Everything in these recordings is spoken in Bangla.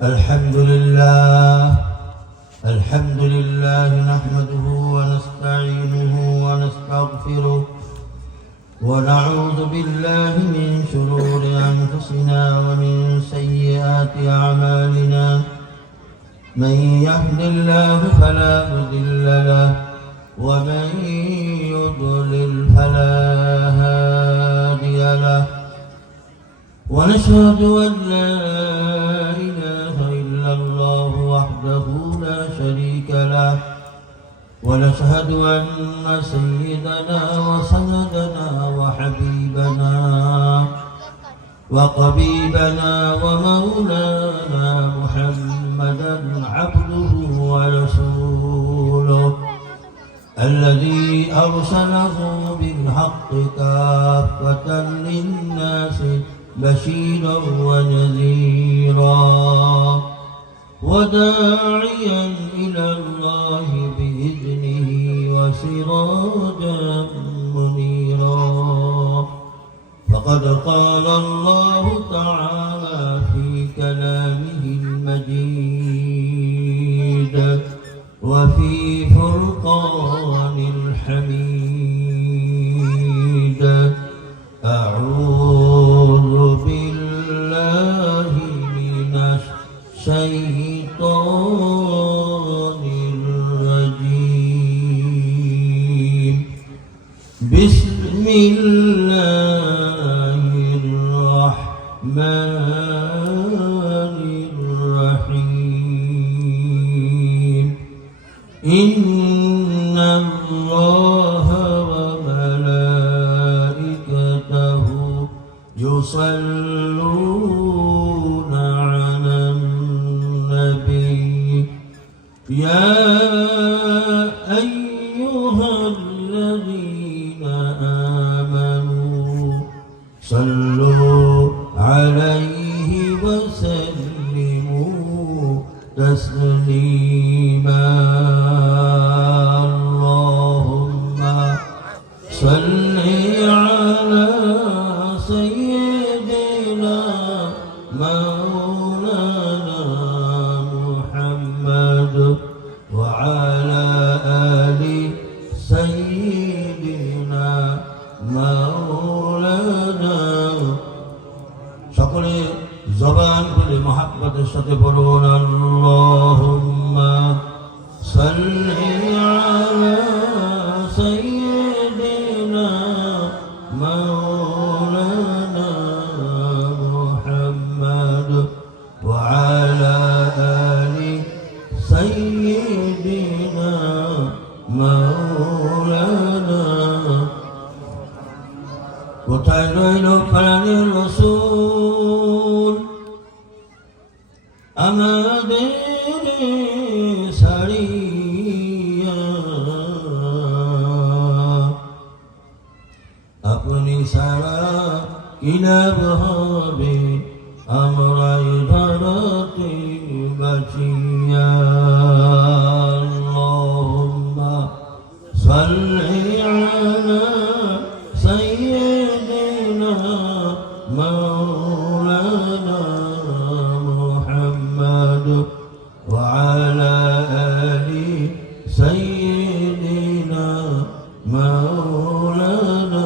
الحمد لله نحمده ونستعينه ونستغفره ونعوذ بالله من شرور أنفسنا ومن سيئات أعمالنا من يهد الله فلا مضل له ومن يضلل فلا هادي له ونشهد أن لا إله إلا الله وحده لا شريك له ونشهد أن سيدنا وسندنا وحبيبنا وقبيبنا ومولانا محمدا عبده ورسوله الذي أرسله بالحق كافة للناس بشيرا ونذيرا وداعيا إلى الله بإذنه وسراجا منيرا فقد قال الله تعالى في كلامه المجيد وفي فرقان الحميد أعوذ بالله من الشيطان الرجيم بسم الله الرحمن الرحيم إن الله وملائكته يصلون على النبي يا أيها الذين آمنوا صلوا عليه وسلموا تسليما اللهم صل على سيدنا مولانا محمد وعلى آل سيدنا مولانا সকলে জবান খুলে মহব্বতের সাথে বলুন আল্লাহুম্মা সাল্লি আলা সাইয়্যিদিনা মাওলানা মুহাম্মদ ওয়া আলা আলি সাইয়্যিদিনা মাওলানা কোথায় রইল প্রাণের রাসূল আমাদের ছাড়িয়া আপনি ছাড়া কি লাভ হবে আমরা ধরাতে বাঁচিয়া আল্লাহুম্মা সাল্লি আলা সাইয়্যিদিনা মাওলানা মুহাম্মদ ওয়া আলা আলি সাইয়্যিদিনা মাওলানা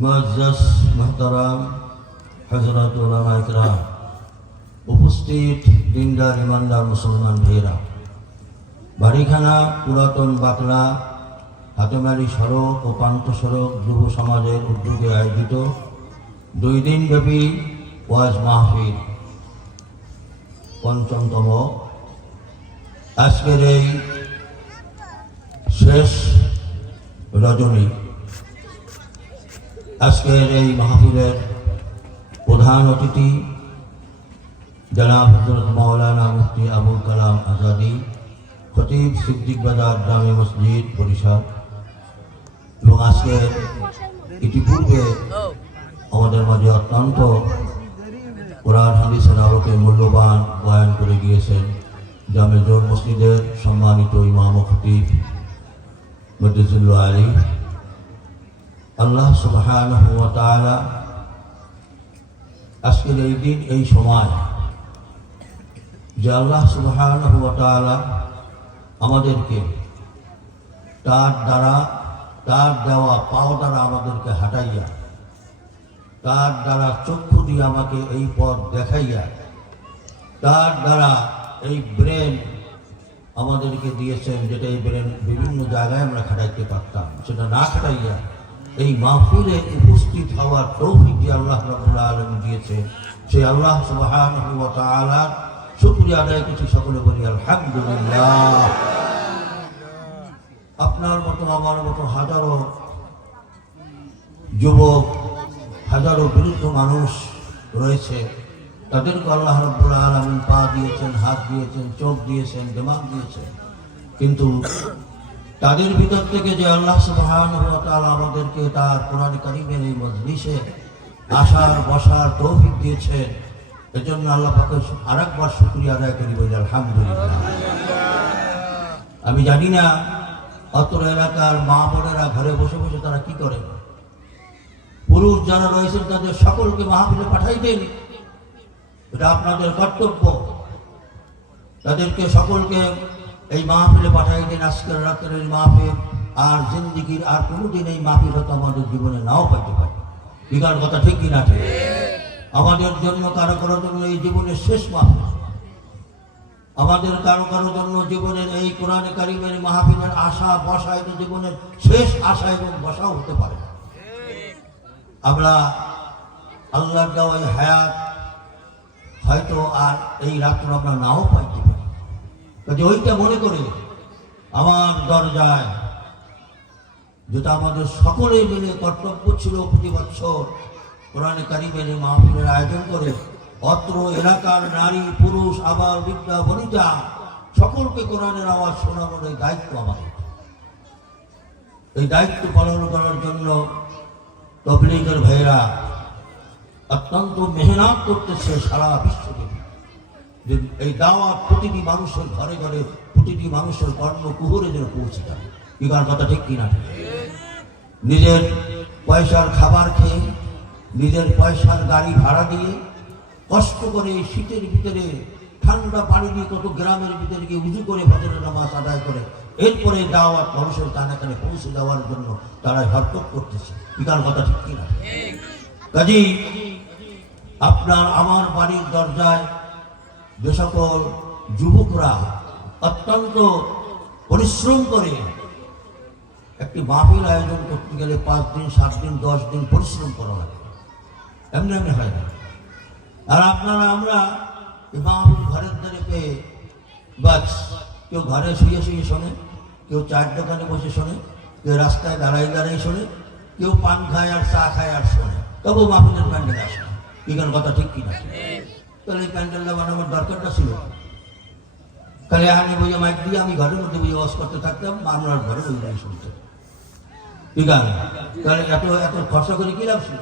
মুআজ্জাজ মুহতারাম হযরত উলামায়ে কেরাম উপস্থিত দিনদার ইমানদার মুসলমান ভাইয়েরা বাড়িখানা পুরাতন বাকলা হাতেমারি সড়ক ও পান্ত সড়ক যুব সমাজের উদ্যোগে আয়োজিত 2 দিনব্যাপী ওয়াজ মাহফিল পঞ্চমতম আজকের এই শেষ রজনী আজকের এই মাহফিলের প্রধান অতিথি জনাব হযরত মাওলানা মুফতি আবুল কালাম আজাদি খতিব সিদ্দিক বাজার জামে মসজিদ বরিশাল এবং আজকের ইতিপূর্বে আমাদের মাঝে অত্যন্ত কোরআন হাদিসের আলোকে মূল্যবান বয়ান করে গিয়েছেন জামে জোর মসজিদের সম্মানিত ইমাম ও খতিব মদ্দিসুল্লাহ আলী আল্লাহ সুবহানাহু ওয়া তাআলা আজকের এই দিন এই সময় যে আল্লাহ সুবহানাহু ওয়া তাআলা আমাদেরকে তার দেওয়া পাও দ্বারা আমাদেরকে হাঁটাইয়া, তার দ্বারা চক্ষু দিয়ে আমাকে এই পথ দেখাইয়া, তার দ্বারা এই ব্রেন আমাদেরকে দিয়েছেন, যেটা এই ব্রেন বিভিন্ন জায়গায় আমরা খাটাইতে পারতাম, সেটা না খাটাইয়া এই মাহফিলে উপস্থিত হওয়ার তৌফিক যে আল্লাহ রাব্বুল আলামিন দিয়েছে, সেই আল্লাহ সুবহানাহু ওয়া তাআলার শুকরিয়া আদায় করছি। সকলে বলি আলহামদুলিল্লাহ। আপনার মতো আমার মতো হাজারো যুবক, হাজারো বৃদ্ধ মানুষ রয়েছে, তাদেরকে আল্লাহ রাব্বুল আলামিন পা দিয়েছেন, হাত দিয়েছেন, চোখ দিয়েছেন, দিমাগ দিয়েছেন, কিন্তু তাদের ভিতর থেকে যে আল্লাহ সুবহানাহু ওয়া তাআলা আমাদেরকে তার কোরআন কারীমের এই মজলিসে আসার বসার তৌফিক দিয়েছেন, এজন্য আল্লাহ পাকের আরেকবার শুকরিয়া আদায় করি, বলি আলহামদুলিল্লাহ। আমি জানি না অত্র এলাকার মা বোনেরা ঘরে বসে বসে তারা কি করেন। পুরুষ যারা রয়েছেন তাদের সকলকে মাহফিলে পাঠাই দেন, এটা আপনাদের কর্তব্য। তাদেরকে সকলকে এই মাহফিলে পাঠাই দিন। আজকের রাতের এই মাহফিল আর জিন্দিগির আর কোনোদিন এই মাহফিল হয়তো আমাদের জীবনে নাও পাইতে পারে। বিকার কথা ঠিক কিনা? ঠিক। আমাদের জন্য কারো কারোর জন্য এই জীবনের শেষ মাহফিল, আমাদের কারো কারোর জন্য জীবনের এই কোরআন কারীমের মাহফিলের আশা বসা এটা জীবনের শেষ আশা এবং বসাও হতে পারে। আমরা আল্লাহর দেওয়া এই হায়াত হয়তো আর এই রাত্র আমরা নাও পাইতে পারি, কাজে ওইটা মনে করে আমার দরজায়, যেটা আমাদের সকলে মিলে কর্তব্য ছিল প্রতি বছর কোরআন কারীমের মাহফিলের আয়োজন করে অত্র এলাকার নারী পুরুষ আবার বিদ্যা বনিতা সকলকে কোরআনের আওয়াজ শোনানোর এই দায়িত্ব আমাদের। এই দায়িত্ব পালন করার জন্য তবলীগের ভাইয়েরা অত্যন্ত মেহনত করতেছে সারা বিশ্বব্যাপী, যে এই দাওয়াত প্রতিটি মানুষের ঘরে ঘরে, প্রতিটি মানুষের কর্ণকুহরে যেন পৌঁছে যাবে। এবার কথা ঠিক কিনা? নিজের পয়সার খাবার খেয়ে, নিজের পয়সার গাড়ি ভাড়া দিয়ে, কষ্ট করে শীতের ভিতরে ঠান্ডা পানি দিয়ে কত গ্রামের ভিতরে গিয়ে উজু করে ফজরের নামাজ আদায় করে এরপরে দাওয়াত মানুষের কানে কানে পৌঁছে দেওয়ার জন্য তারা হরকত করতেছে। এটার কথা ঠিক কিনা? কাজেই আপনার আমার বাড়ির দরজায় যে সকল যুবকরা অত্যন্ত পরিশ্রম করে একটি মাহফিল আয়োজন করতে গেলে 5 দিন 7 দিন 10 দিন পরিশ্রম করা লাগে, এমনি এমনি হয় না। আর আপনারা আমরা মাহফিল ঘরের ধারে পেয়ে বাস, কেউ ঘরে শুয়ে শুয়ে শোনে, কেউ চায়ের দোকানে বসে শোনে, কেউ রাস্তায় দাঁড়াই দাঁড়াই শোনে, কেউ পান খায় আর চা খায় আর শোনে, তবু মাহফিলের প্যান্ডেল আসে। এখানে কথা ঠিক কিনা? তাহলে এই প্যান্ডেলটা বানাবার দরকারটা ছিল। তাহলে আমি বইয়ে মাইক দিয়ে আমি ঘরের মধ্যে বইয়ে ওয়াজ করতে থাকতাম, আমরা ঘরে বই শুনতে। ঠিক আছে, তাহলে এত এত খরচা করে কি লাভ ছিল?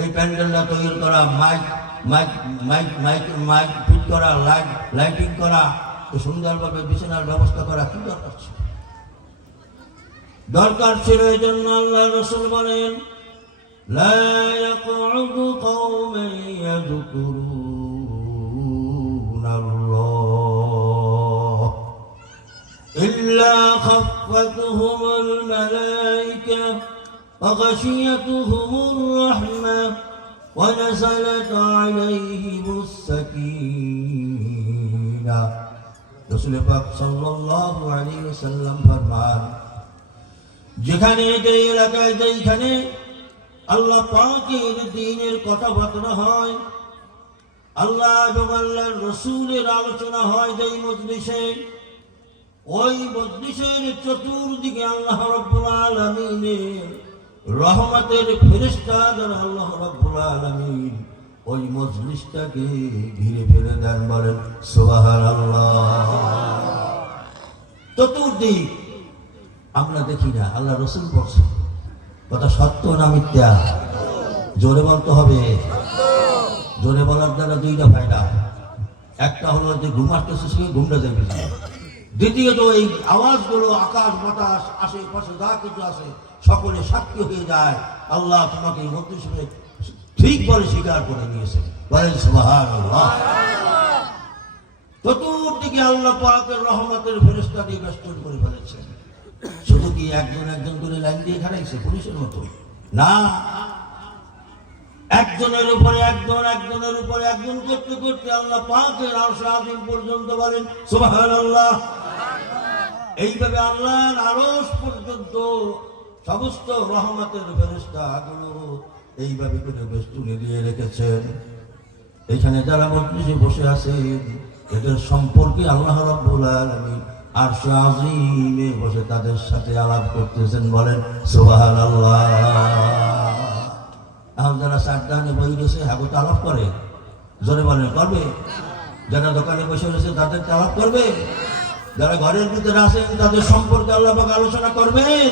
এই প্যান্ডেলটা তৈরি করা, mic mic mic mic mic fit করা, লাইটিং করা, সুন্দরভাবে বিছানার ব্যবস্থা করা কি দরকার ছিল? দরকার ছিল এই জন্য আল্লাহ রাসূল বলেন, লা ইয়াকউদু কওমান ইয়াযকুরুনাল্লাহ ইল্লা খাফফাতুহুমুল মালায়েকা ওয়া গাশিয়াতুহুমুর রাহমাহ ওয়া নাযালাত আলাইহিমুস সাকিনা। রাসূল পাক সাল্লাল্লাহু আলাইহি ওয়াসাল্লাম ফরমান, যেখানে যে এলাকায় যেখানে আল্লাহ পাকের দ্বীনের কথাবার্তা হয়, আল্লাহ এবং আল্লাহর রাসূলের আলোচনা হয় যেই মজলিসে, ওই মজলিসের চতুর্দিকে আল্লাহ রাব্বুল আলামিনের রহমতের ফেরেশতা দ্বারা আল্লাহ রাব্বুল আলামিন ওই মজলিসটাকে ঘিরে ফেলে দেন। বলেন সুবহানাল্লাহ। চতুর্দিক আমরা দেখি না, আল্লাহ রাসূল বলছেন। কথা সত্য না মিথ্যা? জোরে বলতে হবে। জোরে বলার দ্বারা দুইটা ফায়দা, একটা হলো যে ঘুম আসতেছে সে ঘুমটা যাবে, দ্বিতীয়ত এই আওয়াজগুলো আকাশ বাতাস আশেপাশে যা কিছু আছে সকলে সাক্ষী হয়ে যায়, আল্লাহ তোমাকে এই মজলিসে ঠিক বলে স্বীকার করে নিয়েছে। বলেন সুবহানাল্লাহ। চতুর্দিকে আল্লাহ পাকের রহমতের ফেরেশতা দিয়ে বেষ্টন করে ফেলেছেন। শুধু কি একজন একজন করে লাইন দিয়ে খাড়াইছে পুলিশের মতো? না, একজনের উপরে একজন, একজনের উপরে একজন করতে করতে আল্লাহ পাকের আরশ আযীম পর্যন্ত বলেন সুবহানাল্লাহ। এইভাবে আল্লাহর আরশ পর্যন্ত সমস্ত রহমতের ফেরেশতাগুলো এইভাবে করে বেষ্টনী দিয়ে রেখেছেন। এখানে যারা মজলিসে বসে আছেন এদের সম্পর্কে আল্লাহ রাব্বুল আলামিন আরশে আযীমে বসে তাদের সাথে আলাপ করতেছেন। বলেন সুবহানাল্লাহ। এখন যারা সাতটানে বই গেছে হাগত আলাপ করে, জোরে বলেন করবে? যারা দোকানে বসে রয়েছে তাদের আলাপ করবে? যারা ঘরের ভিতরে আছেন তাদের সম্পর্কে আল্লাহ পাক আলোচনা করবেন।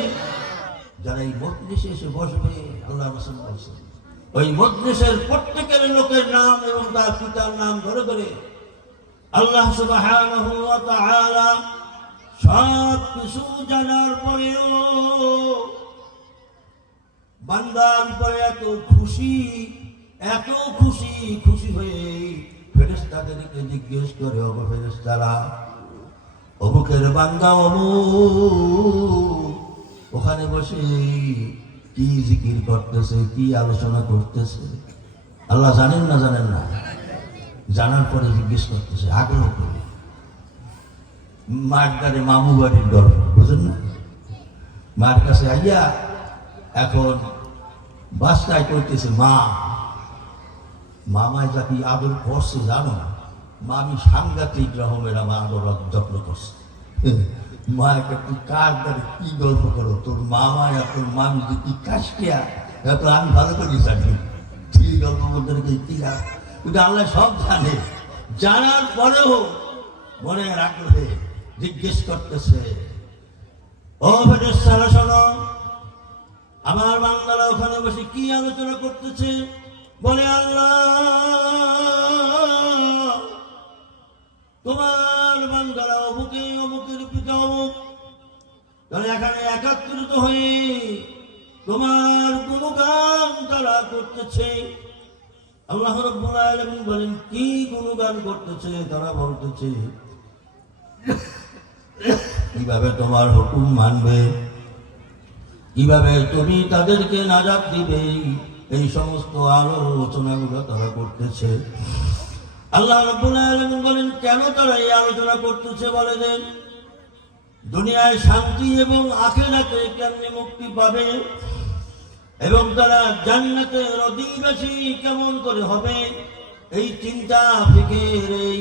যারা এই মজলিসে এসে বসবে, আল্লাহ রাসূল বলেছেন ওই মজলিসের প্রত্যেকের লোকের নাম এবং তার পিতার নাম ধরে ধরে আল্লাহ সুবহানাহু ওয়া তাআলা সব কিছু জানার পরেও বান্দার পরে এত খুশি হয়ে ফেরেশতাদেরকে জিজ্ঞেস করে, ওগো ফেরেশতারা, অমুকের বান্দা অমুক ওখানে বসে কি জিকির করতেছে, কি আলোচনা করতেছে? আল্লাহ জানেন না? জানেন না? জানার পরে জিজ্ঞেস করতেছে আগ্রহ করে। মার দ্বারে মামু বাড়ির গল্প, বুঝেন না? মার কাছে আইয়া এখন বাস্তায় করতেছে মামায় যা কি আদর করছে জানো? মামি সাংঘাতিক রকমের আমার আদর যত্ন করছে। মা তুই কার দ্বারে কি গল্প করো? তোর মামা আর তোর মামি যে কি কাশকিয়া তো আমি ভালো করে জানি। কি গল্প করতে কি কিন্তু আল্লাহ সব জানে। জানার পরেও মনের আগ্রহে জিজ্ঞেস করতেছে, ও ফেরেশতারা শোনো, আমার বান্দারা ওখানে বসে কি আলোচনা করতেছে? বলে, আল্লাহ তোমার বান্দারা অমুকের পিতা অমুক, তাহলে এখানে একাত্রিত হয়ে তোমার গুণগান তারা করতেছে। আল্লাহ রাব্বুল আলামিন বলেন, কি গুণগান করতেছে? তারা বলতেছে, কিভাবে তোমার হুকুম মানবে, কিভাবে তুমি তাদেরকে নাজাত দিবে, এই সমস্ত আলোচনাগুলো তারা করতেছে। আল্লাহ রাব্বুল আলামিন বলেন, কেন তারা এই আলোচনা করতেছে? বলে দেন, দুনিয়ায় শান্তি এবং আখিরাতে কেমনে মুক্তি পাবে এবং তারা জান্নাতের অধিবাসী কেমন করে হবে, এই চিন্তা ফিকির, এই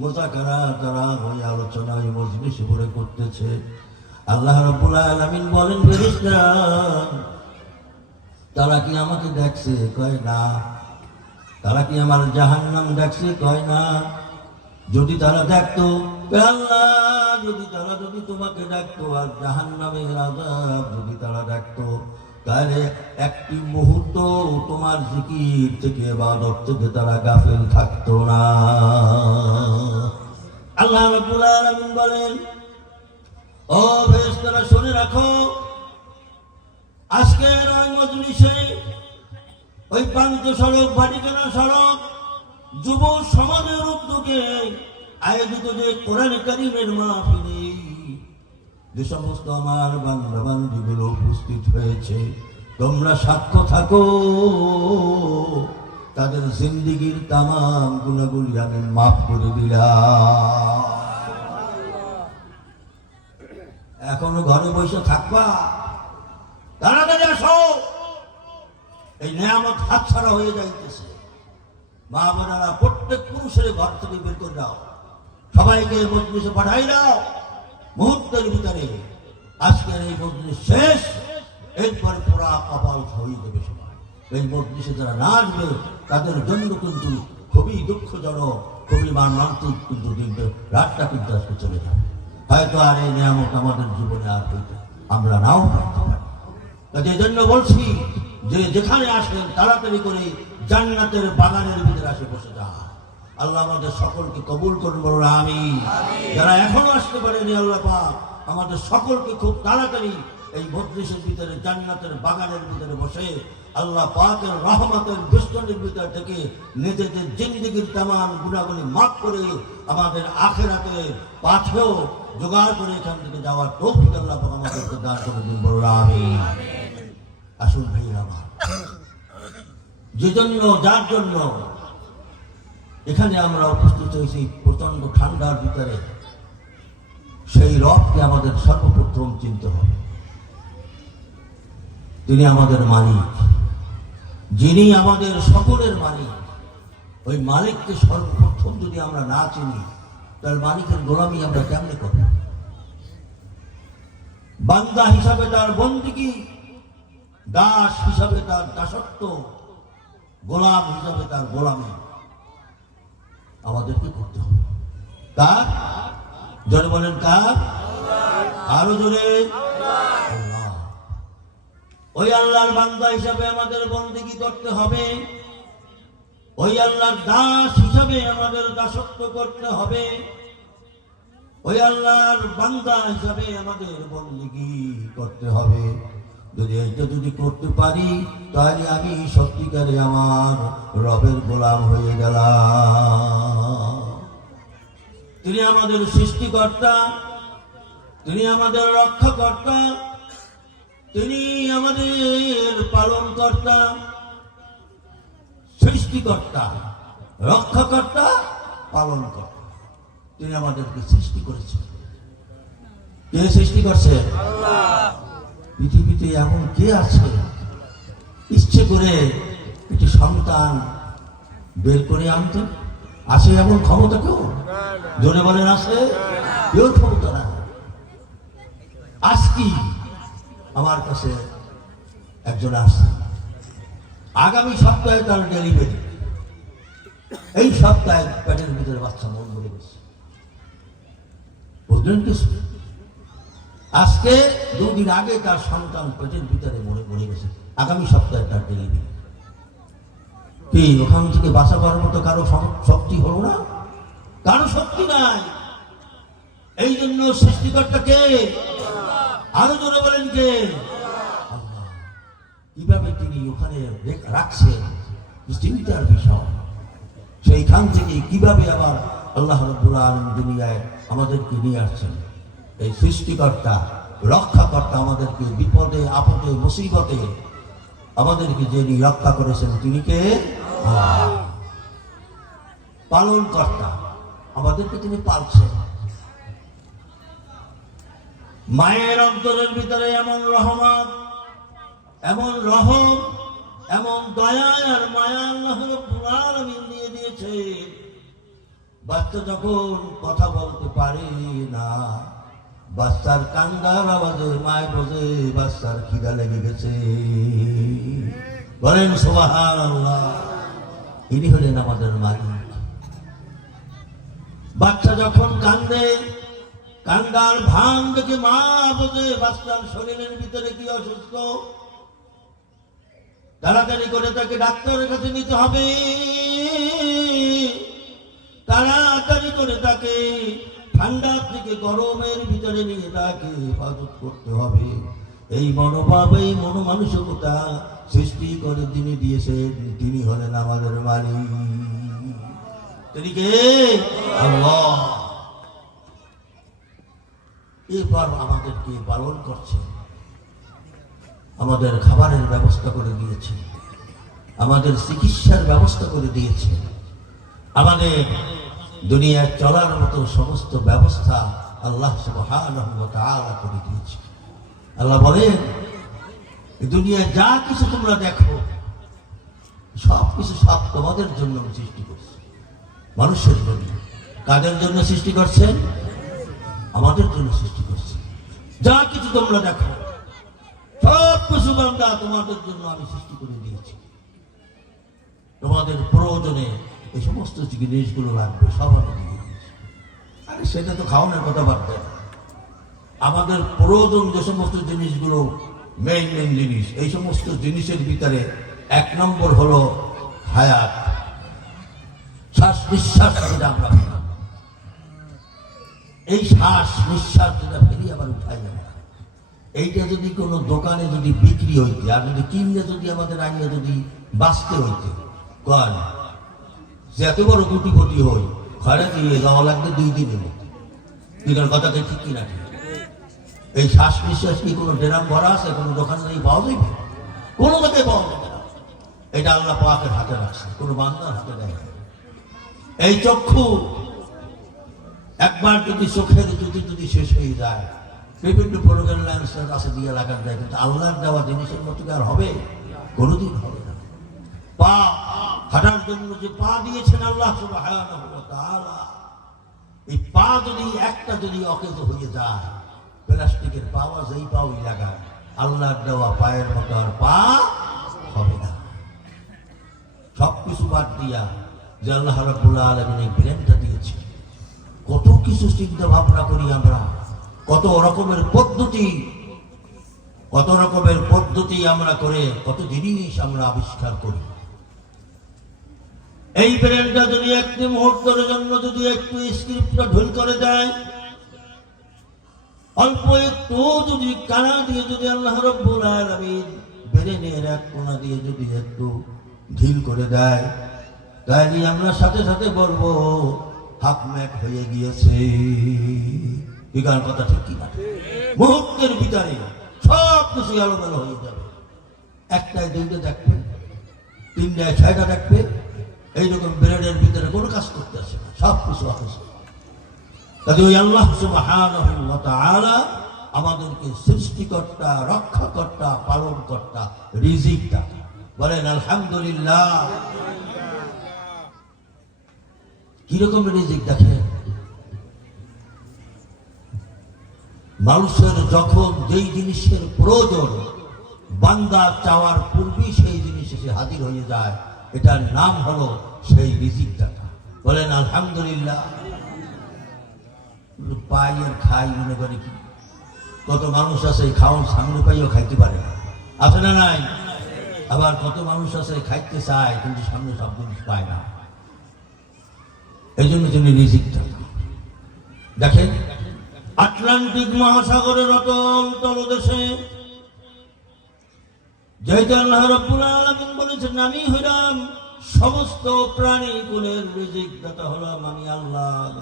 মুযাকারা তারা ওই আলোচনা ওই মজলিসে পড়ে করতেছে। আল্লাহ রাব্বুল আলামিন বলেন, ফেরেশতারা তারা কি আমাকে দেখছে? কয় না। তারা কি আমার জাহান্নাম দেখছে? কয় না। যদি তারা দেখতো, আল্লাহ যদি তোমাকে দেখতো আর জাহান্নামের আযাব যদি তারা দেখতো, তাহলে একটি মুহূর্ত তোমার জিকির থেকে ইবাদত থেকে তারা গাফিল থাকতো না। আল্লাহ রাব্বুল আলামিন বলেন, ও ফেরেশতারা শুনে রাখো, আজকের ওই মজলিসে ওই প্রান্ত সড়ক, বাড়িখানা সড়ক, যুব সমাজের উদ্যোগে আয়োজিত যে কোরআন কারীমের মাহফিলে যে সমস্ত আমার বান্দা বান্দীগুলো উপস্থিত হয়েছে, তোমরা সাক্ষ্য থাকো, তাদের জিন্দেগীর তামাম গুনাহগুলি আমি মাফ করে দিলাম। এখনো ঘরে বসে থাকবা? তাড়াতাড়ি আসো, এই নিয়ামত হাতছাড়া হয়ে যাইতেছে। মা বোনেরা, প্রত্যেক পুরুষের ঘর থেকে বের করে দাও, সবাইকে মজলিসে পাঠাই দাও। মুহূর্তের ভিতরে আজকের এই মজলিস শেষ, এরপরে পুরা কপাল হয়ে যাবে সবাই। এই মজলিসে যারা না আসবে তাদের জন্য কিন্তু খুবই দুঃখজনক, খুবই মানমান্তিক কিন্তু দিনটা, রাতটা কিন্তু আজকে চলে যাবে। হয়তো আর এই নিয়ামত আমাদের জীবনে আর হইতে আমরা নাও পাইতে পারি। এই জন্য বলছি যে যেখানে আসেন তাড়াতাড়ি করে জান্নাতের বাগানের ভিতরে আসে বসে যান। আল্লাহ আমাদের সকলকে কবুল করুন, বলুন আমিন। যারা এখনো আসতে পারেনি, আল্লাহ পাক আমাদের সকলকে খুব তাড়াতাড়ি এই মজলিসের ভিতরে জান্নাতের বাগানের ভিতরে বসে আল্লাহ পাকের রহমতের বেষ্টনীর ভিতর থেকে নিজেদের জিন্দেগির তামাম গুণাগুলি মাফ করে আমাদের আখিরাতের পাথেও জোগাড় করে এখান থেকে যাওয়ার তৌফিক আল্লাহ পাক আমাদেরকে দান করে দিন, বলুন আমিন। আসুন ভাইরা আমার, যার জন্য এখানে আমরা উপস্থিত হয়েছি প্রচন্ড ঠান্ডার ভিতরে, সেই রবকে আমাদের সর্বপ্রথম চিনতে হবে। তিনি আমাদের মালিক, যিনি আমাদের সকলের মালিক। ওই মালিককে সর্বপ্রথম যদি আমরা না চিনি, তার মালিকের গোলামি আমরা কেমনে করব? বান্দা হিসাবে তার বন্দিগি, দাস হিসাবে তার দাসত্ব, গোলাম হিসাবে তার গোলামি আমাদেরকে করতে হবে। কার? জোরে বলেন কার? আরো জোরে। আল্লাহ। ওই আল্লাহর বান্দা হিসাবে আমাদের বন্দেগী করতে হবে, ওই আল্লাহর দাস হিসাবে আমাদের দাসত্ব করতে হবে, ওই আল্লাহর বান্দা হিসাবে আমাদের বন্দেগী করতে হবে। যদি এইটা করতে পারি, তাহলে আমি সত্যিকারে আমার রবের গোলাম হয়ে গেলাম। তিনি আমাদের সৃষ্টিকর্তা, তিনি আমাদের রক্ষাকর্তা, তিনি আমাদের পালনকর্তা, সৃষ্টিকর্তা, রক্ষাকর্তা, পালনকর্তা। তিনি আমাদেরকে সৃষ্টি করেছেন। কে সৃষ্টি করছে? আল্লাহ। পৃথিবীতে এমন কে আছে ইচ্ছে করে একটি সন্তান বের করে আনতে? আছে এমন ক্ষমতা কেউ? জোরে বলেন আছে? কেউ ক্ষমতা না। আজকে আমার কাছে একজন আসছে, আগামী সপ্তাহে তার ডেলিভারি, এই সপ্তাহে পেটের ভিতরে বাচ্চা মরে গেছে। বুঝলেন কিছু? আজকে দুদিন আগে তার সন্তান পেটের ভিতরে মরে গেছে, আগামী সপ্তাহে তার ডেলিভারি। কি ওখান থেকে বাঁচাবার মতো কারো শক্তি হলো না? কারো শক্তি নাই। এই জন্য সৃষ্টিকর্তা কে? আরো জোরে বলেন কে? আল্লাহ। কিভাবে তিনি ওখানে রাখছেন চিন্তার বিষয়। সেইখান থেকে কিভাবে আবার আল্লাহ রাব্বুল আলামিন দুনিয়ায় আমাদেরকে নিয়ে আসছেন। এই সৃষ্টিকর্তা, রক্ষাকর্তা আমাদেরকে বিপদে আপদে মুসিবতে আমাদেরকে যিনি রক্ষা করেছেন তিনি কে? পালন কর্তা, আমাদেরকে তিনি পালছেন। মায়ের অন্তরের ভিতরে এমন রহমত, এমন রহম, এমন দয়া আর মায়া আল্লাহ রাব্বুল আলামিন দিয়ে দিয়েছে। বাচ্চা যখন কথা বলতে পারে না, বাচ্চার কান্নার আওয়াজে মায় বোঝে বাচ্চার খিদা লেগে গেছে। বলেন সুবহানাল্লাহ। ইনি হলেন আমাদের মালিক। বাচ্চা যখন কান্দে, কান্দার ভাঙ দেখে মা বোঝে বাচ্চার শরীরের ভিতরে কি অসুস্থ। তাড়াতাড়ি করে তাকে ডাক্তারের কাছে নিতে হবে, তাড়াতাড়ি করে তাকে ঠান্ডার থেকে গরমের ভিতরে নিয়ে তাকে হেফাজত করতে হবে। এই মনোভাব, এই মনোমানসিকতা সৃষ্টি করে যিনি দিয়েছেন তিনি হলেন আমাদের মালিক। তিনি কে? আল্লাহ। এরপর আমাদেরকে পালন করছে, আমাদের খাবারের ব্যবস্থা করে দিয়েছে, আমাদের চিকিৎসার ব্যবস্থা করে দিয়েছে, আমাদের দুনিয়ায় চলার মতো সমস্ত ব্যবস্থা আল্লাহ সুবহানাহু ওয়া তাআলা করে দিয়েছে। আল্লাহ বলেন, দুনিয়ায় যা কিছু তোমরা দেখো সব কিছু সব তোমাদের জন্য সৃষ্টি করছে, মানুষের জন্য। কাদের জন্য সৃষ্টি করছেন? আমাদের জন্য সৃষ্টি করছে। যা কিছু তোমরা দেখো সব কিছু বান্দা তোমাদের জন্য আমি সৃষ্টি করে দিয়েছি। তোমাদের প্রয়োজনে এই সমস্ত জিনিসগুলো লাগবে সব আমি দিয়ে দিয়েছি। আরে সেটা তো খাওয়ানোর কথা বাদ দেয়। আমাদের প্রয়োজন যে সমস্ত জিনিসগুলো মেইন জিনিস, এই সমস্ত জিনিসের ভিতরে এক নম্বর হলো হায়াত, শ্বাস নিঃশ্বাস যেটা আমরা ফেলি, এই শ্বাস নিঃশ্বাস যেটা ফেলি আবার উঠাই আমরা, এইটা যদি কোনো দোকানে যদি বিক্রি হইতে আর যদি কিনলে যদি আমাদের আইনে যদি বাঁচতে হইতে কন যে এত বড় কোটিপতি হই ঘরে দিয়ে যাওয়া লাগবে 2 দিনের মধ্যে। দিনের কথাটা ঠিক কিনা? এই শ্বাস নিঃশ্বাস কি কোনো ড্রাম ভরা আছে? কোনো দোকান নেই পাওয়া যাবে? কোনো জায়গায় পাওয়া যাবে না। এটা আল্লাহ পাকের হাতে রাখছে, কোনো বান্দার হাতে দেয়। এই চক্ষু একবার যদি চোখের যদি শেষ হয়ে যায় বিভিন্ন প্রোগ্রাম ল্যান্সের কাছে দিয়ে লাগার যায়, কিন্তু আল্লাহর দেওয়া জিনিসের মতো আর হবে? কোনোদিন হবে না। পা হাঁটার জন্য যে পা দিয়েছেন আল্লাহ সুবহানাহু ওয়া তাআলা, এই পা যদি একটা যদি অকেজ হয়ে যায়, প্লাস্টিকের পাওয়া যেই পাওই লাগায়, আল্লাহর দেওয়া পায়ের মতো আর পা হবে না। সবকিছু বাদ দিয়া যে আল্লাহ রাব্বুল আলামিন এই ব্রেনটা দিয়েছে, কত কিছু চিন্তা ভাবনা করি আমরা, কত রকমের পদ্ধতি আমরা করে কত জিনিস আমরা আবিষ্কার করি। এই ব্রেনটা যদি একটি মুহূর্তের জন্য যদি একটু স্ক্রিপ্টটা ঢুল করে দেয়, অল্প একটু যদি কানা দিয়ে যদি আল্লাহ রাব্বুল আলামিন ব্রেনের এক কোণা দিয়ে যদি একটু ঢিল করে দেয়, তাহলে আমরা সাথে সাথে বলবো হাফ ম্যাক হয়ে গিয়েছে। বিজ্ঞান কথা ঠিক কিনা? মুহূর্তের ভিতরে সব কিছু এলোমেলো হয়ে যাবে। একটায় 2টা দেখবে, 3টায় 6টা দেখবে, এইরকম ব্রেনের ভিতরে কোনো কাজ করতে আসে না, সব কিছু আসে। তাই ওই আল্লাহ সুবহানাহু ওয়া তাআলা আমাদেরকে সৃষ্টিকর্তা, রক্ষাকর্তা, পালনকর্তা, রিজিকদাতা। বলেন আলহামদুলিল্লাহ। কিরকম রিজিক দেখেন, মানুষের যখন যেই জিনিসের প্রয়োজন বান্দা চাওয়ার পূর্বেই সেই জিনিস এসে হাজির হয়ে যায়, এটার নাম হলো সেই রিজিকদাতা। বলেন আলহামদুলিল্লাহ। পাই আর খাই মনে করে কি? কত মানুষ আছে খাওয়ার সামনে পাইও খাইতে পারে না, আছে না নাই? আবার কত মানুষ আছে খাইতে চায় কিন্তু সামনে সব জিনিস পায় না। এই জন্য তিনি রিজিকদাতা। দেখেন আটলান্টিক মহাসাগরের অতল তলদেশে যেহেতু আল্লাহ রাব্বুল আলামিন বলেছেন আমি হইলাম সমস্ত প্রাণী কুলের রিজিকদাতা, হলাম আমি আল্লাহ।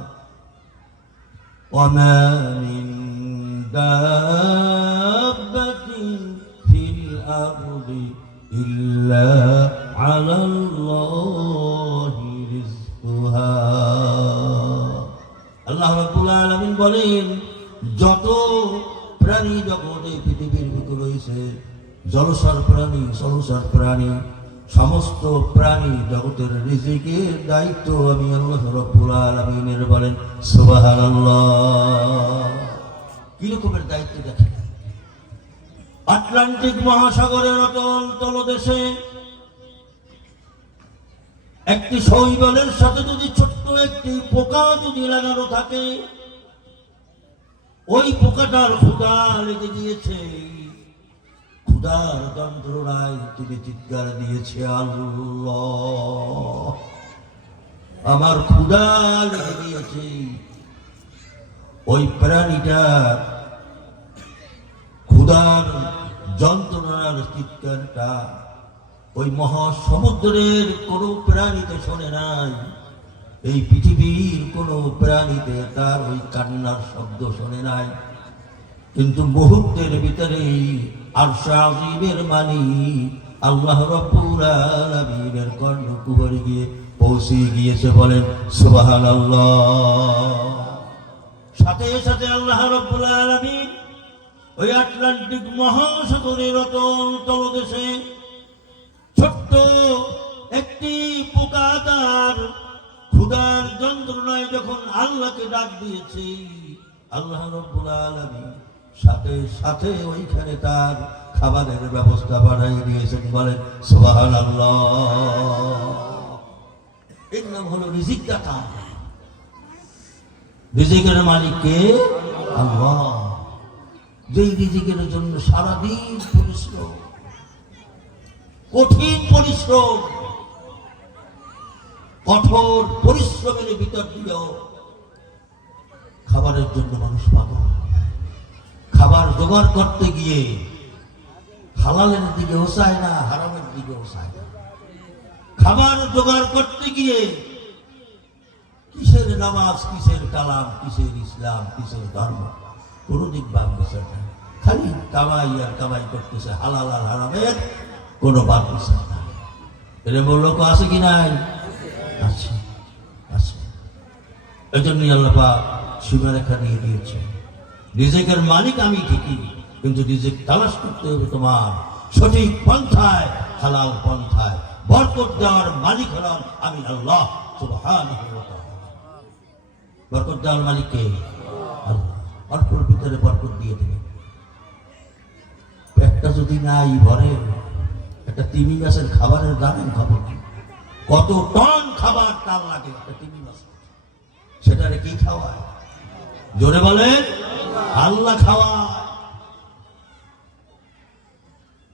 ওয়ামা মিন দাব্বাতিন ফিল আরদি ইল্লা আলাল্লাহি রিজকুহা। আল্লাহ রাব্বুল আলামিন বলেন যত প্রাণী জগতে পৃথিবীর ভিতরে রয়েছে, জলসার প্রাণী, স্থলসার প্রাণী, সমস্ত প্রাণী জগতের রিজিকের দায়িত্ব আমি আল্লাহ রাব্বুল আলামিনের। বলেন সুবহানাল্লাহ। কি রকমের দায়িত্ব দেখেন। আটলান্টিক মহাসাগরের অতল তলদেশে একটি শৈবালের সাথে যদি ছোট্ট একটি পোকা যদি লাগানো থাকে, ওই পোকাটার ক্ষুধা লেগে দিয়েছে, ক্ষুধার যন্ত্রণায় তিনি চিৎকার দিয়েছে, আল্লাহ আমার ক্ষুধা লেগে দিয়েছে। ওই প্রাণীটা ক্ষুধার যন্ত্রণার চিৎকারটা ওই মহাসমুদ্রের কোনো প্রাণীতে শোনে নাই, এই পৃথিবীর কোনো প্রাণীতে তার ওই কান্নার শব্দ শোনে নাই। কিন্তু মুহূর্তের ভিতরেই আরশ আজিমের মালিক আল্লাহ রাব্বুল আলামিনের কর্ণকুহরে গিয়ে পৌঁছে গিয়েছে। বলেন সুবহানাল্লাহ। সাথে সাথে আল্লাহ রাব্বুল আলামিন ওই আটলান্টিক মহাসাগরের অতল তলদেশে ছোট্ট একটি পোকা তার ক্ষুধার যন্ত্রণায় যখন আল্লাহকে ডাক দিয়েছে, আল্লাহ রাব্বুল আলামিন সাথে সাথে ওইখানে তার খাবারের ব্যবস্থা বানাই দিয়েছেন। বলেন সুবহানাল্লাহ। এর নাম হলো রিজিকদাতা। রিজিকের মালিক কে? আল্লাহ। যেই রিজিকের জন্য সারাদিন পরিশ্রম, কঠিন পরিশ্রম, কঠোর পরিশ্রমের ভিতর দিয়েও খাবারের জন্য মানুষ পাগল, খাবার জোগাড় করতে গিয়ে হালালের দিকে ওসায় না, হারামের দিকে ওসায় না। খাবার জোগাড় করতে গিয়ে কিসের নামাজ, কিসের কালাম, কিসের ইসলাম, কিসের ধর্ম, কোন দিক ভাবতেছে না। খালি কামাই আর কামাই করতেছে, হালাল আর হারামের কোনো বাদ বিচার না। এরকম লোক আছে কি নাই? আছে, আছে। এই জন্যই আল্লাহ পাক সীমারেখা দিয়ে দিয়েছে। রিজিকের মালিক আমি ঠিকই, কিন্তু রিজিক তালাশ করতে হবে তোমার সঠিক পন্থায়, হালাল পন্থায়। বরকত দেওয়ার মালিক হলাম আমি আল্লাহ সুবহানাহু ওয়া তাআলা। বরকত দেওয়ার মালিক কে? আল্লাহ। অল্পর ভিতরে বরকত দিয়ে দেবে। পেটটা যদি নাই ভরে, একটা তিমি মাছের খাবারের দামের খবর কি? কত টন খাবার তার লাগে একটা তিমি মাছ, সেটারে কি খাওয়ায়? জোরে বলেন, আল্লাহ খাওয়ায়।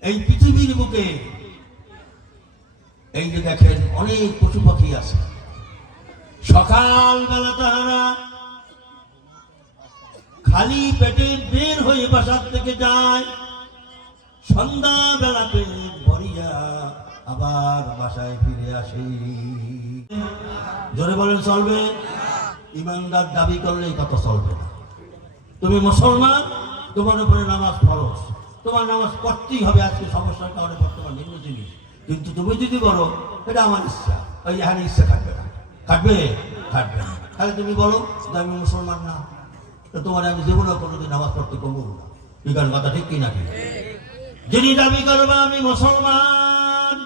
এই পৃথিবীর বুকে এই যে দেখেন অনেক পশু পাখি আছে, সকালবেলা তাহারা খালি পেটে বের হয়ে বাসার থেকে যায়, সন্ধ্যাবেলা পেট ভরিয়া আবার বাসায় ফিরে আসে। জোরে বলেন চলবে? ইমানদার দাবি করলেই কত চলবে না। তুমি মুসলমান, তোমার উপরে নামাজ ফরজ, তোমার নামাজ পড়তেই হবে। আজকে সমস্যার কারণে বর্তমান নিম্ন জিনিস, কিন্তু তুমি যদি বলো এটা আমার ইচ্ছা, ওই এখানে ইচ্ছা থাকবে না, থাকবে থাকবে না। তাহলে তুমি বলো যে আমি মুসলমান না, তো তোমার আমি জীবনেও কোনোদিন নামাজ পড়তে কমবো না। বিজ্ঞান কথা ঠিক কি নাকি? যিনি দাবি করবে আমি মুসলমান,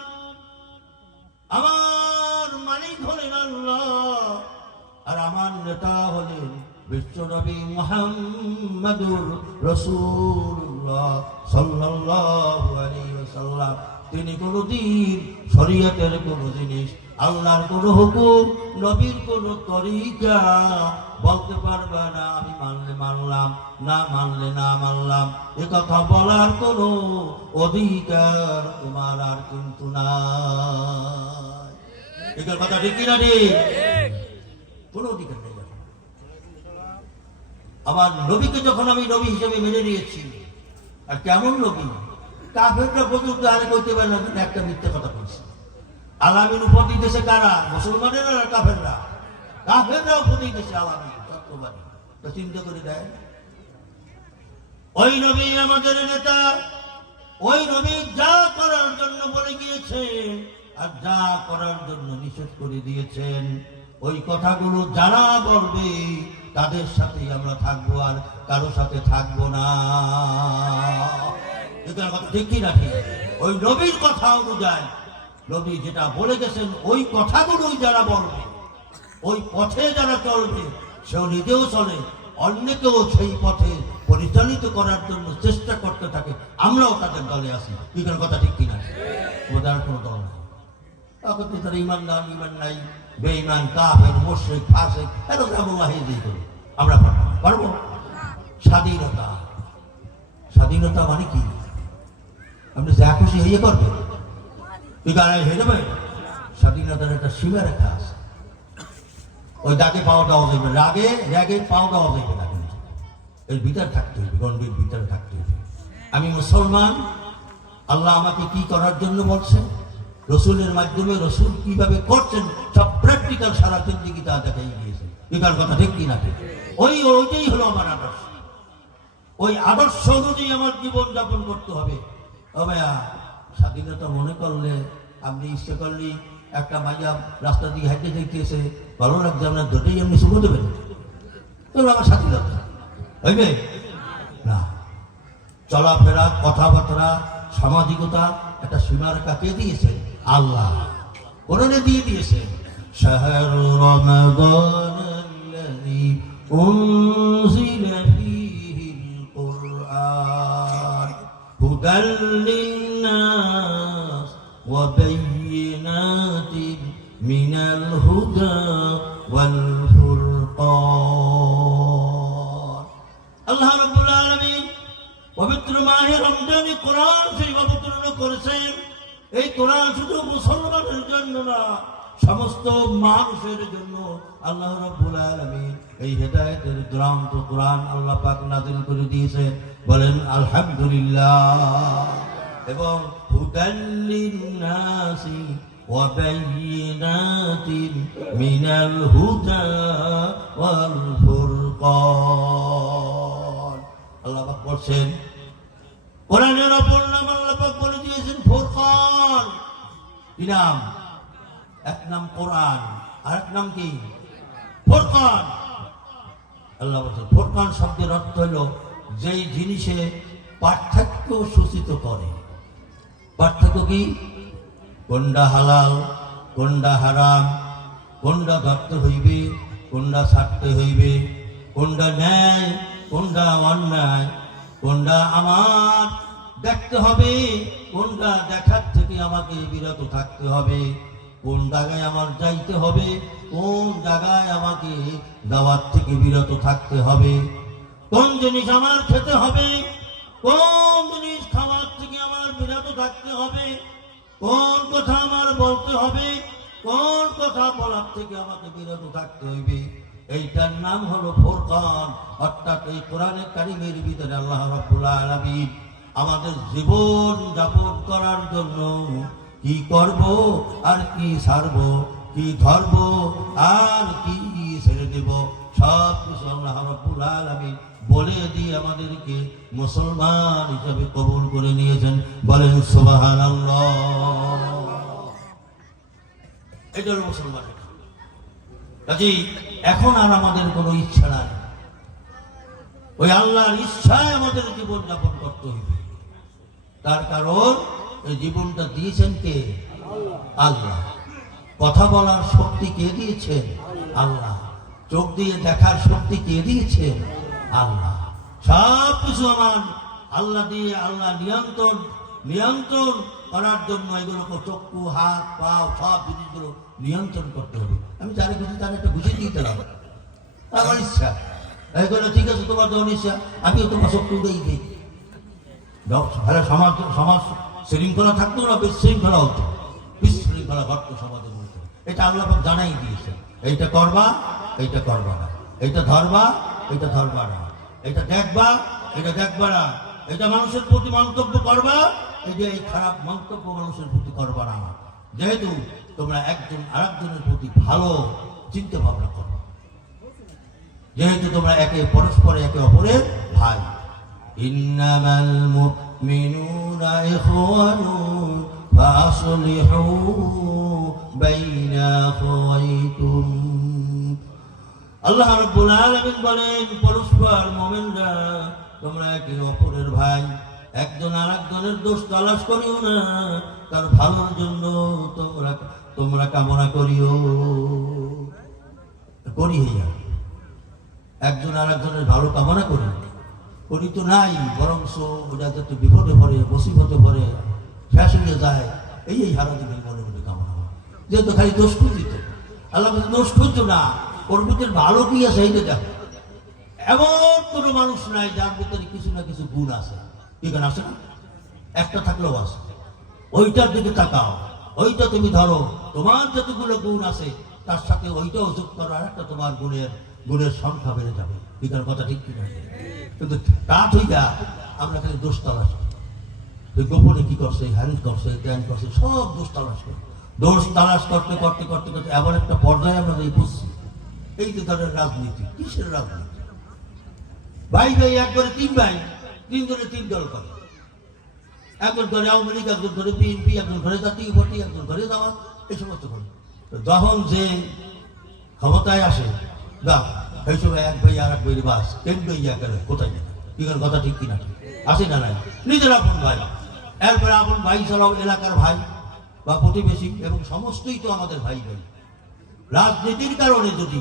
আমার মালিক হলেন আল্লাহ, আর আমার নেতা হলেন বিশ্বনবী মুহাম্মাদুর রাসূলুল্লাহ সাল্লাল্লাহু আলাইহি ওয়াসাল্লাম। তিনি কোনদিন শরীয়তের কোন জিনিস, আল্লাহর কোন হুকুম, নবীর কোন তরিকা বলতে পারবে না আমি মানলে মানলাম, না মানলে না মানলাম। এ কথা বলার কোন অধিকার তোমার আর কিন্তু নাই। এটার কথা ঠিক কিনা? ঠিক, কোন অধিকার নেই। আমার নবীকে যখন আমি নবী হিসেবে মেনে নিয়েছি, আর কেমন নবী, কাফেররা পর্যন্ত আরে বলতে পারে না কিন্তু একটা মিথ্যা কথা বলছে। আলামিন উপর দিতেছে কারা? মুসলমানেরা আর কাফেররা? কাফেররা উপর দিতেছে আলামিন, সত্যবাদী। তো চিন্তা করে দেয়, ওই নবী আমাদের নেতা, ওই নবী যা করার জন্য বলে গিয়েছেন আর যা করার জন্য নিষেধ করে দিয়েছেন, ওই কথাগুলো যারা বলবে তাদের সাথে আমরা থাকবো, আর কারো সাথে থাকবো না। এটার কথা ঠিক কি রাখি? ওই নবীর কথা অনুযায়ী নবী যেটা বলে গেছেন ওই কথাগুলোই যারা বলবে, ওই পথে যারা চলবে, সেও নিজেও চলে, অন্যকেও সেই পথে পরিচালিত করার জন্য চেষ্টা করতে থাকে, আমরাও তাদের দলে আসি। এটার কথা ঠিক কিনা? ওদের কোনো দল নেই। তখন তারা ইমানদার, ইমান নাই, বেঈমান, কাফের, মুশরিক, ফাসিক, এরকম আল্লাহ হিজই করি। আমরা পারবো? স্বাধীনতা, স্বাধীনতা মানে কি? আপনি যা খুশি হইয়ে করবেন, হয়ে যাবে। স্বাধীনতার একটা সীমারেখা আছে, ওই দাগে পাওয়া দেওয়া যাবে, রাগে রেগে পাওয়া দেওয়া যাবে না, কিন্তু এর ভিতরে থাকতে হবে, গণ্ডির ভিতরে থাকতে হবে। আমি মুসলমান, আল্লাহ আমাকে কি করার জন্য বলছেন, রসুলের মাধ্যমে রসুল কিভাবে করছেন, সব প্র্যাকটিক্যাল সারা জিন্দেগি তা দেখাই গিয়েছে। এটার কথা ঠিক কি না? ওইটাই হলো আমার আদর্শ। ওই আদর্শ অনুযায়ী আমার জীবন যাপন করতে হবে। ও ভাইয়া, স্বাধীনতা মনে করলে আপনি ইচ্ছে করলে একটা মাইয়া রাস্তা দিয়ে হাঁটতে দেখতেছে, ভালো লাগছে আপনার, দুটোই আপনি শুভ দেবেন, তাহলে আমার স্বাধীনতা হইবে না। চলাফেরা, কথাবার্তা, সামাজিকতা একটা সীমারেখা কে দিয়েছে? আল্লাহ কোরআনে দিয়ে দিয়েছে। শাহরু রমাদানাল্লাযী উনজিলা ফীহিল কুরআন হুদাল লিন্নাস ওয়া বায়্যিনাতিন মিনাল হুদা ওয়াল ফুরকান। আল্লাহ রাব্বুল আলামিন পবিত্র মাহে রমজানে কোরআন শরীফ অবতীর্ণ করেছেন। এই কোরআন শুধু মুসলমানের জন্য না, সমস্ত মানুষের জন্য আল্লাহ রাব্বুল আলামিন এই হেদায়েতের দুরন্ত কোরআন আল্লাহ পাক নাযিল করে দিয়েছেন। বলেন আলহামদুলিল্লাহ। এবং হুদাল লিন-নাসি ওয়া বায়িনাতিন মিনাল হুদা ওয়াল ফুরকান। আল্লাহ পাক বলেন কোরআনের অপর নাম আল্লাহ পাক বলে দিয়েছেন ফুরকান। কি নাম? এক নাম কোরআন, আর এক নাম কি? ফুরকান। আল্লাহ বলছেন ফুরকান শব্দের অর্থ হলো যেই জিনিসে পার্থক্য সূচিত করে। পার্থক্য কি? কোনটা হালাল, কোনটা হারাম, কোনটা ধরতে হইবে, কোনটা ছাড়তে হইবে, কোনটা ন্যায়, কোনটা অন্যায়, কোনটা আমার দেখতে হবে, কোনটা দেখার থেকে আমাকে বিরত থাকতে হবে, কোন জায়গায় আমার যাইতে হবে, কোন জায়গায় আমাকে দাওয়াত থেকে বিরত থাকতে হবে, কোন জিনিস আমার খেতে হবে, কোন জিনিস খাওয়ার থেকে আমার বিরত থাকতে হবে, কোন কথা আমার বলতে হবে, কোন কথা বলার থেকে আমাকে বিরত থাকতে হইবে। এইটার নাম হলো ফুরকান। অর্থাৎ এই কোরআনে কারিমের ভিতরে আল্লাহ রাব্বুল আলামিন আমাদের জীবন যাপন করার জন্য কি করব আর কি ছাড়ব, কি ধরব আর কি ছেড়ে দেব, সব কিছু আল্লাহ রাব্বুল আলামিন বলে দিয়ে আমাদেরকে মুসলমান হিসেবে কবুল করে নিয়েছেন। বলেন সুবহানাল্লাহ। এটা হলো মুসলমানের কাজে। এখন আর আমাদের কোনো ইচ্ছা নাই, ওই আল্লাহর ইচ্ছায় আমাদের জীবন যাপন করতে হইবে। তার কারণ এই জীবনটা দিয়েছেন কে? আল্লাহ। কথা বলার শক্তি কে দিয়েছেন? আল্লাহ। চোখ দিয়ে দেখার শক্তি কে দিয়েছেন? আল্লাহ। সব কিছু আমার আল্লাহ দিয়ে, আল্লাহ নিয়ন্ত্রণ করার জন্য এগুলোকে চক্ষু, হাত, পা সব জিনিসগুলো নিয়ন্ত্রণ করতে হবে। আমি যারা খুশি তার একটা বুঝিয়ে দিতে হবে, আমার ইচ্ছা। এগুলো ঠিক আছে, তোমার যখন ইচ্ছা আমিও তোমার চক্ষু দিয়ে দিই। ভালো সমাজ শৃঙ্খলা থাকতো না, বিশৃঙ্খলা হতো, বিশৃঙ্খলা ঘটতো সমাজের মধ্যে। এটা আল্লাহ পাক জানাই দিয়েছে, এইটা করবা, এইটা করবা না, এইটা ধরবা, এইটা ধরবা না, এটা দেখবা, এটা দেখবা না, এটা মানুষের প্রতি মন্তব্য করবা, এই যে এই খারাপ মন্তব্য মানুষের প্রতি করবা না। যেহেতু তোমরা একজন আরেকজনের প্রতি ভালো চিন্তা ভাবনা করো, যেহেতু তোমরা পরস্পরে একে অপরের ভাই। ইন্নামাল মুমিনুনা ইখওয়ানুন ফাসলিহু বাইনা আখাওয়াইকুম। আল্লাহ রাব্বুল আলামিন বলেন পরস্পর মুমিনরা তোমরা একে অপরের ভাই, একজন আরেকজনের দোষ তালাশ করিও না, তার ভালোর জন্য তোমরা কামনা করিও। করি হইয়া একজন আরেকজনের ভালো কামনা করি তো নাই, বরং ওটা যাতে বিপদে পড়ে, মুসিবতে পড়ে, শেষ হয়ে যায়, এই হারা দিনের মনে মনে কামনা হয়। যেহেতু খালি দোষ খুঁজিত, আল্লাহ দোষ খুঁজতো না, ওর ভিতরে ভালো কি আছে এইটা দেখো। এমন কোনো মানুষ নাই যার ভিতরে কিছু না কিছু গুণ আছে। এখানে আছে না? একটা থাকলেও আছে, ওইটার দিকে তাকাও, ওইটা তুমি ধরো, তোমার যতগুলো গুণ আছে তার সাথে ওইটাও যোগ করো, আর একটা তোমার গুণের সংখ্যা বেড়ে যাবে। এটার কথা ঠিক কিনা? কিন্তু তা ঠিক আমরা খালি দোষ তালাশ করি, গোপনে কি করছে, হ্যান্ড করছে, জ্ঞান করছে, সব দোষ তালাশ করি। দোষ তালাশ করতে করতে করতে করতে এমন একটা পর্যায়ে আমরা এই বুঝছি, এই যে ধরনের রাজনীতি, কিসের রাজনীতি? ভাই এক করে তিন ভাই, তিনজনে তিন দল করে, একজন করে আওয়ামী লীগ, একজন করে বিএনপি, একজন করে জাতীয় পার্টি, একজন করে জামাত, এই সমস্ত করে। যখন যে ক্ষমতায় আসে এই সময় এক ভাই আর এক ভাই বাস কেন্দ্র কোথায় যাবে? এখানে কথা ঠিক কিনা? আসে না নাই? নিজের আপন ভাই, এরপরে আপন ভাই ছাড়াও এলাকার ভাই বা প্রতিবেশী এবং সমস্তই তো আমাদের ভাই ভাই। রাজনীতির কারণে যদি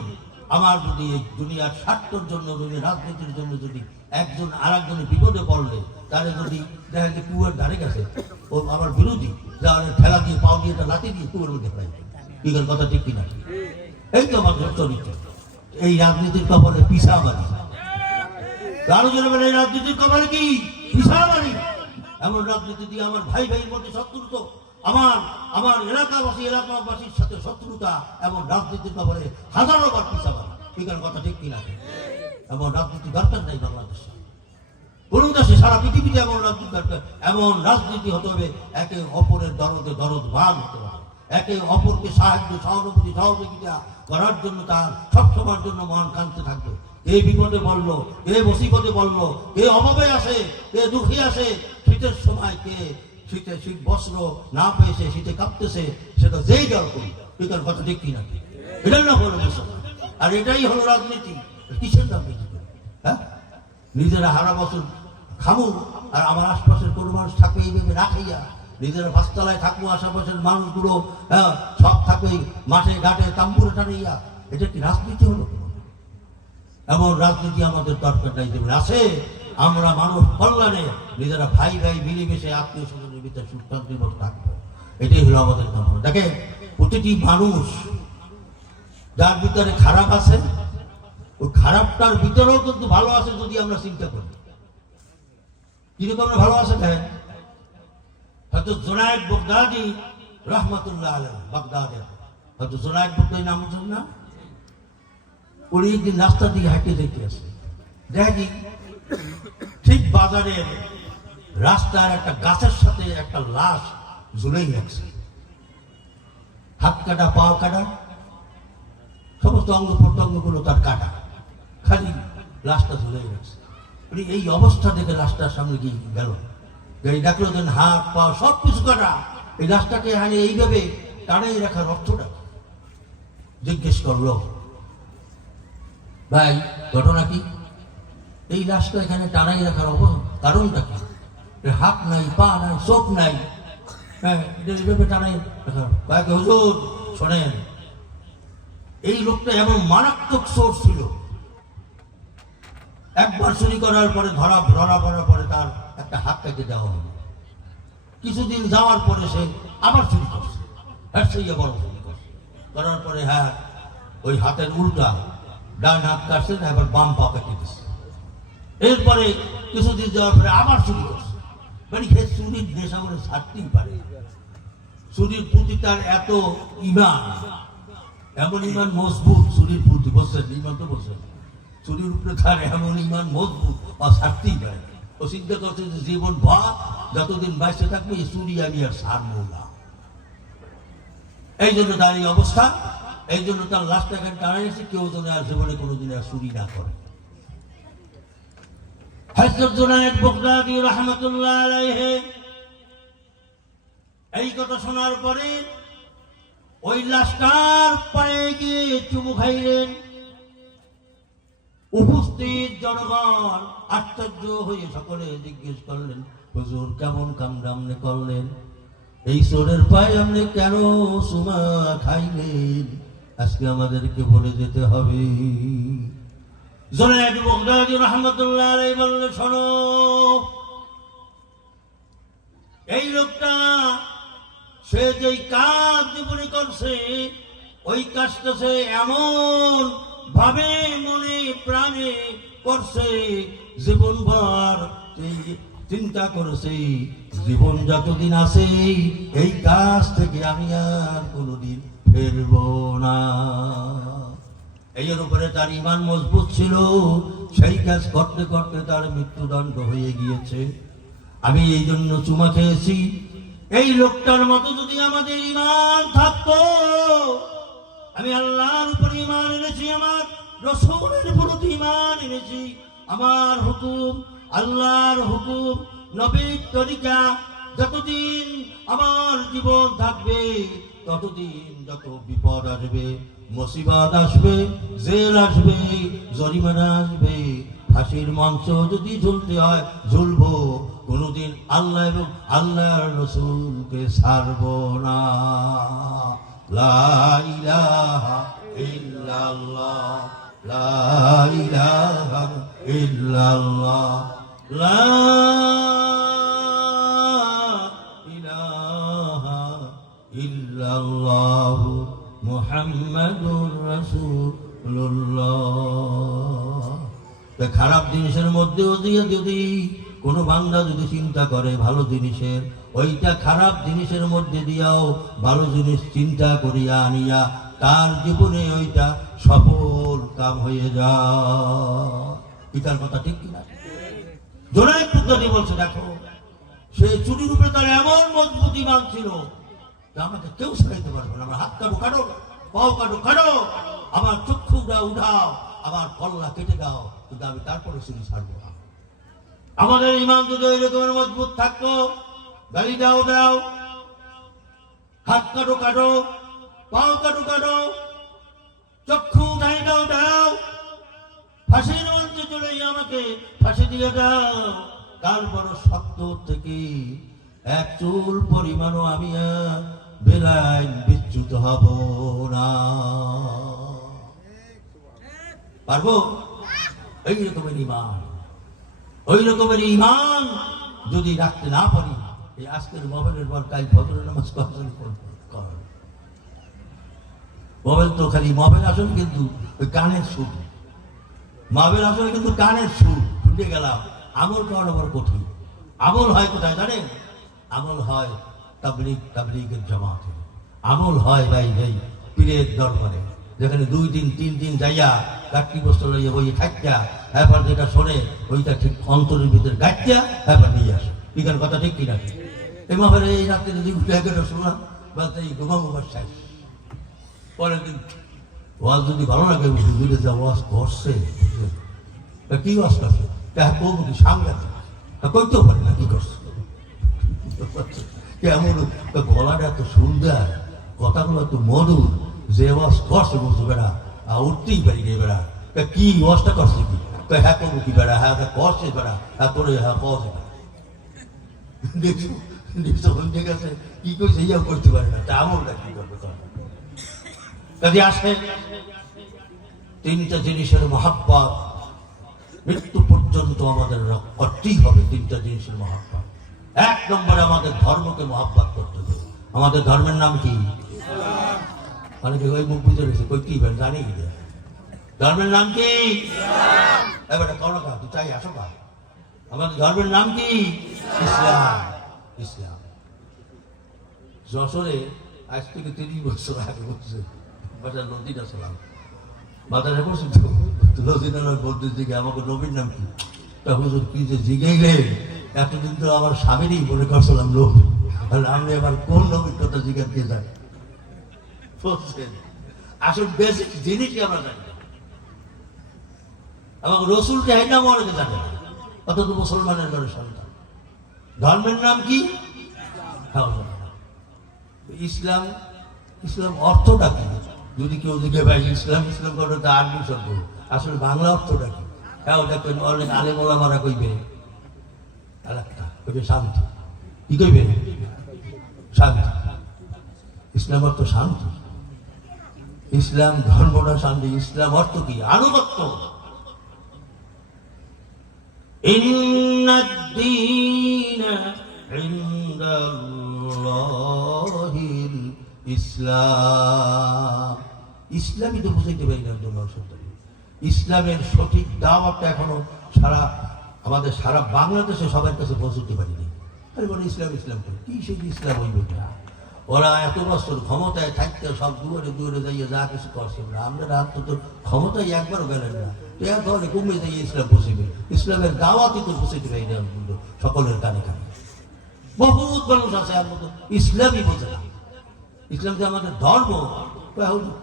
এই দুনিয়ার স্বার্থের জন্য, যদি রাজনীতির জন্য যদি একজন আর একজনের বিপদে পড়লে, তাহলে যদি দেখা যায় কুয়ার ধারে গেছে, ও আমার বিরোধী, যা ঠেলা দিয়ে পাও দিয়ে লাঠি দিয়ে কুয়ার মধ্যে ফেলাই, এখানে কথা ঠিক কিনা? এই তো আমার চরিত্র। এই রাজনীতির কপালে পিছাবাড়ি, আরো জনে বলে এই রাজনীতির কপালে কি পিছাবাড়ি। এমন রাজনীতি দিয়ে আমার ভাই ভাইয়ের মধ্যে শত্রুতা, আমার আমার এলাকাবাসীর সাথে শত্রুতা এবং রাজনীতির ব্যাপারে হাজারো বার পিছাবার এখানে কথা ঠিক কিনা? এমন রাজনীতি দরকার নাই বাংলাদেশে, কোন দেশে, সারা পৃথিবীতে এমন রাজনীতি দরকার। এমন রাজনীতি হতে হবে একে অপরের দরদে দরদবান হতে হবে, একে অপরকে সাহায্য সহানুভূতি সহযোগিতা করার জন্য তার সবসময়ের জন্য মন কাঁদতে থাকবে। কে বিপদে বললো, কে মুসিবতে বললো, কে অভাবে আসে, কে দুঃখে আসে, শীতের সময় কে শীতে শীত বস্ত্র না পেয়েছে, শীতে কাঁপতেছে, সেটা যেই দল করি এটার কথা ঠিক কিনা? এটাই না হলো মুসলমান, আর এটাই হলো রাজনীতি। কিসের রাজনীতি? হ্যাঁ, নিজেরা হারা বছর খামু আর আমার আশপাশের কোনো মানুষ থাকবে এইভাবে না খাইয়া, নিজেরা পাঁচতলায় থাকবো, আশেপাশের মানুষগুলো সব থাকবে মাঠে ঘাটে তাম্বুরে টানাইয়া, এটা কি রাজনীতি হলো? এমন রাজনীতি আমাদের দরকার নাই। যেমন আছে আমরা মানুষ কল্যাণে নিজেরা ভাই ভাই মিলেমিশে আত্মীয় স্বজনের ভিতরে সুখ শান্তির মতো থাকবো, এটাই হলো আমাদের কাম। দেখেন, প্রতিটি মানুষ যার ভিতরে খারাপ আছে, ওই খারাপটার ভিতরেও কিন্তু ভালো আছে যদি আমরা চিন্তা করি। কিরকম ভালো আছে দেখেন, হয়তো জুনায়েদ বাগদাদি রহমতুল্লাহ আলাইহি, বাগদাদের হয়তো জুনায়েদ বাগদাদি নাম শুনেন না? উনি একদিন রাস্তার দিকে হাঁটতে দেখতে আসে, দেখি ঠিক বাজারের রাস্তার একটা গাছের সাথে একটা লাশ ঝুলেই রাখছে, হাত কাটা, পাও কাটা, সমস্ত অঙ্গ প্রত্যঙ্গ গুলো তার কাটা, খালি লাশটা ঝুলেই রাখছে। উনি এই অবস্থা দেখে লাশটার সামনে গিয়ে গেল, গাড়ি ডাকলো, দেন হাত পা সব কিছু কাটা, এই লাশটাকে হারিয়ে এইভাবে টানাই রাখার অর্থটা জিজ্ঞেস করলো, ভাই ঘটনা কি? এই লাশটা এখানে টানাই রাখার কারণটা কি? হাত নাই, পা নাই, চোখ নাই, হ্যাঁ, এইভাবে টানাই রাখার। হুজুর শোনেন, এই লোকটা এমন মারাত্মক চোর ছিল, একবার চুরি করার পরে ধরা পড়ার পরে তার একটা হাত কেটে দেওয়া হলো। কিছুদিন যাওয়ার পরে সে আবার চুরি করছে, বড় চুরি করছে, করার পরে হ্যাঁ ওই হাতের উল্টা ডান হাত কাটছে, এবার বাম পা কেটে দিচ্ছে। এরপরে কিছুদিন যাওয়ার পরে আবার চুরি করছে, মানে চুরির নেশা করে ছাড়তেই পারে। চুরির প্রতি তার এত ইমান, এমন ইমান মজবুত চুরির প্রতি, বলছেন ইমান তো বলছেন, চুরির উপরে তার এমন ইমান মজবুত আর ছাড়তেই পারে। ও চিন্তা করছে যে জীবন ভর যতদিন বাইসে থাকবে এই চুরি আমি আর ছাড়বো না। এই জন্য তার এই অবস্থা, এই জন্য তার লাশটা এখানে টানাইছে, কেউ যেন আর জীবনে কোনোদিন আর চুরি না করে। হযরত জুনায়েদ বাগদাদি রাহমাতুল্লাহ আলাইহি এই কথা শোনার পরে ওই লাশটার পায়ে গিয়ে চুমু খাইলেন। উপস্থিত জনগণ আশ্চর্য হয়ে সকলে জিজ্ঞেস করলেন, হুজুর কেমন কামটা আপনি করলেন? এই চোরের পায়ে আপনি কেন চুমা খাইলেন? আজকে আমাদেরকে বলে যেতে হবে। জুনায়েদ বাগদাদি রাহমাতুল্লাহ আলাইহি বললেন, শোনো, এই লোকটা সে যেই কাজ জীবনে করছে, ওই কাজটা সে এমন ভাবে মনে প্রাণে করছে, জীবনভর চিন্তা করেছে, জীবন যতদিন আছে এই কাজ থেকে আমি আর কোনোদিন ফেরব না। এর উপরে তার ইমান মজবুত ছিল, সেই কাজ করতে করতে তার মৃত্যুদণ্ড হয়ে গিয়েছে। আমি এই জন্য চুমা খেয়েছি। এই লোকটার মতো যদি আমাদের ইমান থাকতো, আমি আল্লাহর উপর ইমান এনেছি, আমার রাসূলের প্রতি ইমান এনেছি, আমার হুকুম, আল্লাহর হুকুম, নবীর তরিকা, যতদিন আমার জীবন থাকবে ততদিন যত বিপদ আসবে, মুসিবত আসবে, জেল আসবে, জরিমানা আসবে, ফাঁসির মঞ্চ যদি ঝুলতে হয় ঝুলবো, কোনোদিন আল্লাহ এবং আল্লাহর রাসূলকে ছাড়বো না। লা ইলাহা ইল্লাল্লাহ, লা ইলাহা ইল্লাল্লাহ, লা ইলাহা ইল্লাল্লাহ মুহাম্মাদুর রাসূলুল্লাহ। খারাপ জিনিসের মধ্যেও দিয়ে যদি কোনো বান্দা যদি চিন্তা করে ভালো জিনিসের, ওইটা খারাপ জিনিসের মধ্যে দিয়াও ভালো জিনিস চিন্তা করিয়া আনিয়া তার জীবনে ওইটা সফল কাম হয়ে যায়। পিতার কথা ঠিক কিনা? জোনাই পুত্রটি বলছে, দেখো সে চুরির উপরে তার এমন মজবুত ঈমান ছিল যে আমাকে কেউ সরাইতে পারবে না। আমার হাত কাটো কাটো, পাও কাটো কাটো, আমার চক্ষু উঠাও, আমার কল্লা কেটে দাও, কিন্তু আমি তারপরে চুরি ছাড়বো না। আমাদের ঈমান যদি ওই রকমের মজবুত থাকতো, গালি দাও দাও, হাত কাটো কাটো, পাও কাটো কাটো, চক্ষু উঠাই দাও দাও, ফাঁসির মঞ্চে চলে আমাকে ফাঁসি দিয়ে দাও, তারপর শব্দ থেকে এক চুল পরিমাণও আমি বেলায় বিচ্যুত হব না। পারবো? এই রকমের ঈমান, ওই রকমের ঈমান যদি রাখতে না পারি, এই আজকের মোবাইলের পর কাল ফজর নামাজ কর। মোবাইল তো খালি মোবাইল আসলে কিন্তু ওই কানের সুর, মোবাইল আসলে কিন্তু কানের সুর। ছুটে গেলাম, আমল করানো বড় কঠিন। আমল হয় কোথায় জানেন? আমল হয় তাবলীগের জামাতে, আমল হয় ভাই পীরের দরবারে, যেখানে 2 দিন 3 দিন যাইয়া কাটকি বস্তু লইয়া বইয়ে থাকা, এবার যেটা শোনে ওইটা ঠিক অন্তরের ভিতরে গাইয়া এবার নিয়ে আসে। বিজ্ঞান কথা ঠিক কিনা? এই মাফের এই রাত্রে যদি উঠে শুনলাম বলতে এই ঘুমাবার শেষ। পরের দিন ওয়াজ যদি ভালো লাগে, হুজুরে যা ওয়াজ করছে, কি ওয়াজ করছে, কৌমুখী সাংঘাতিক, কইতেও পারে না কি করছে। কেমন গলাটা এত সুন্দর, কথাগুলো এত মধুর, যে ওয়াজ করছে বুঝতে বেড়া আর উঠতেই পারি রে বেড়া। কি ওয়াজটা করছে, কি হ্যাঁ করবো কি বেড়া, হ্যাঁ করছে বেড়া, হ্যাঁ করে হ্যাঁ করছে ঠিক আছে, কি করছে ইয়া করতে পারে না, আমলটা কি করবে? কাজে আসে 3টা জিনিসের মহাব্বত মৃত্যু পর্যন্ত আমাদের করতেই হবে। 3টা জিনিসের মহাব্বত। 1 নম্বরে আমাদের ধর্মকে মহাব্বত করতে হবে। আমাদের ধর্মের নাম কি? অনেকে ওই মুখ বুঝে রয়েছে, কই কি জানি ধর্মের নাম কি? এবার করো কা, তুই চাই আসো কা। আমাদের ধর্মের নাম কি? ইসলাম। ইসলাম যশোরে আজ থেকে 30 বছর আগে বলছে বাজার নদীটা ছিলাম, বাজারে বসে নদীটা বলতে দিকে আমাকে নবীর নাম কি? তখন কি যে জিগাইলেন, এতদিন তো আমার স্বামীরই মনে করছিলাম নবী, তাহলে আমি এবার কোন নবীর কথা জিজ্ঞাসা দিয়ে যাই? আসল বেসিক জিনিসই আমরা জানি না। আমাকে রসুলকে হয় না মনে জানে না, অথচ মুসলমানের ঘরে সন্তান। ধর্মের নাম কি? ইসলাম। ইসলাম অর্থটা কি? যদি কেউ দিকে ভাই ইসলাম ইসলাম করে তা আরবি শব্দ, আসলে বাংলা অর্থটা কি? হ্যাঁ ওটা অনেক আলেম ওলামারা কইবে আরেকটা, কইবে শান্তি। কি কইবে? শান্তি। ইসলাম অর্থ শান্তি। ইসলাম ধর্মটা শান্তি। ইসলাম অর্থ কি? আনুগত্য। ইসলাম। ইসলামই তো বুঝাইতে পারি না। ইসলামের সঠিক দাওয়াতটা এখনো আমাদের সারা বাংলাদেশে সবার কাছে পৌঁছতে পারিনি। আরে বলে ইসলাম ইসলাম কি সেই ইসলাম হইবে না? ওরা এত বছর ক্ষমতায় থাকতে সব দুয়ারে দুয়ারে যাইয়ে যা কিছু করছে না, আমরা তো ক্ষমতায় একবারও গেলেন না, একবারে কমে যাইয়ে ইসলাম পৌঁছবে। ইসলামের দাওয়াতই তো পৌঁছতে পারি না সকলের কানে কানে। বহুত মানুষ আছে আমাদের ইসলামই বোঝে না। ইসলাম যে আমাদের ধর্ম,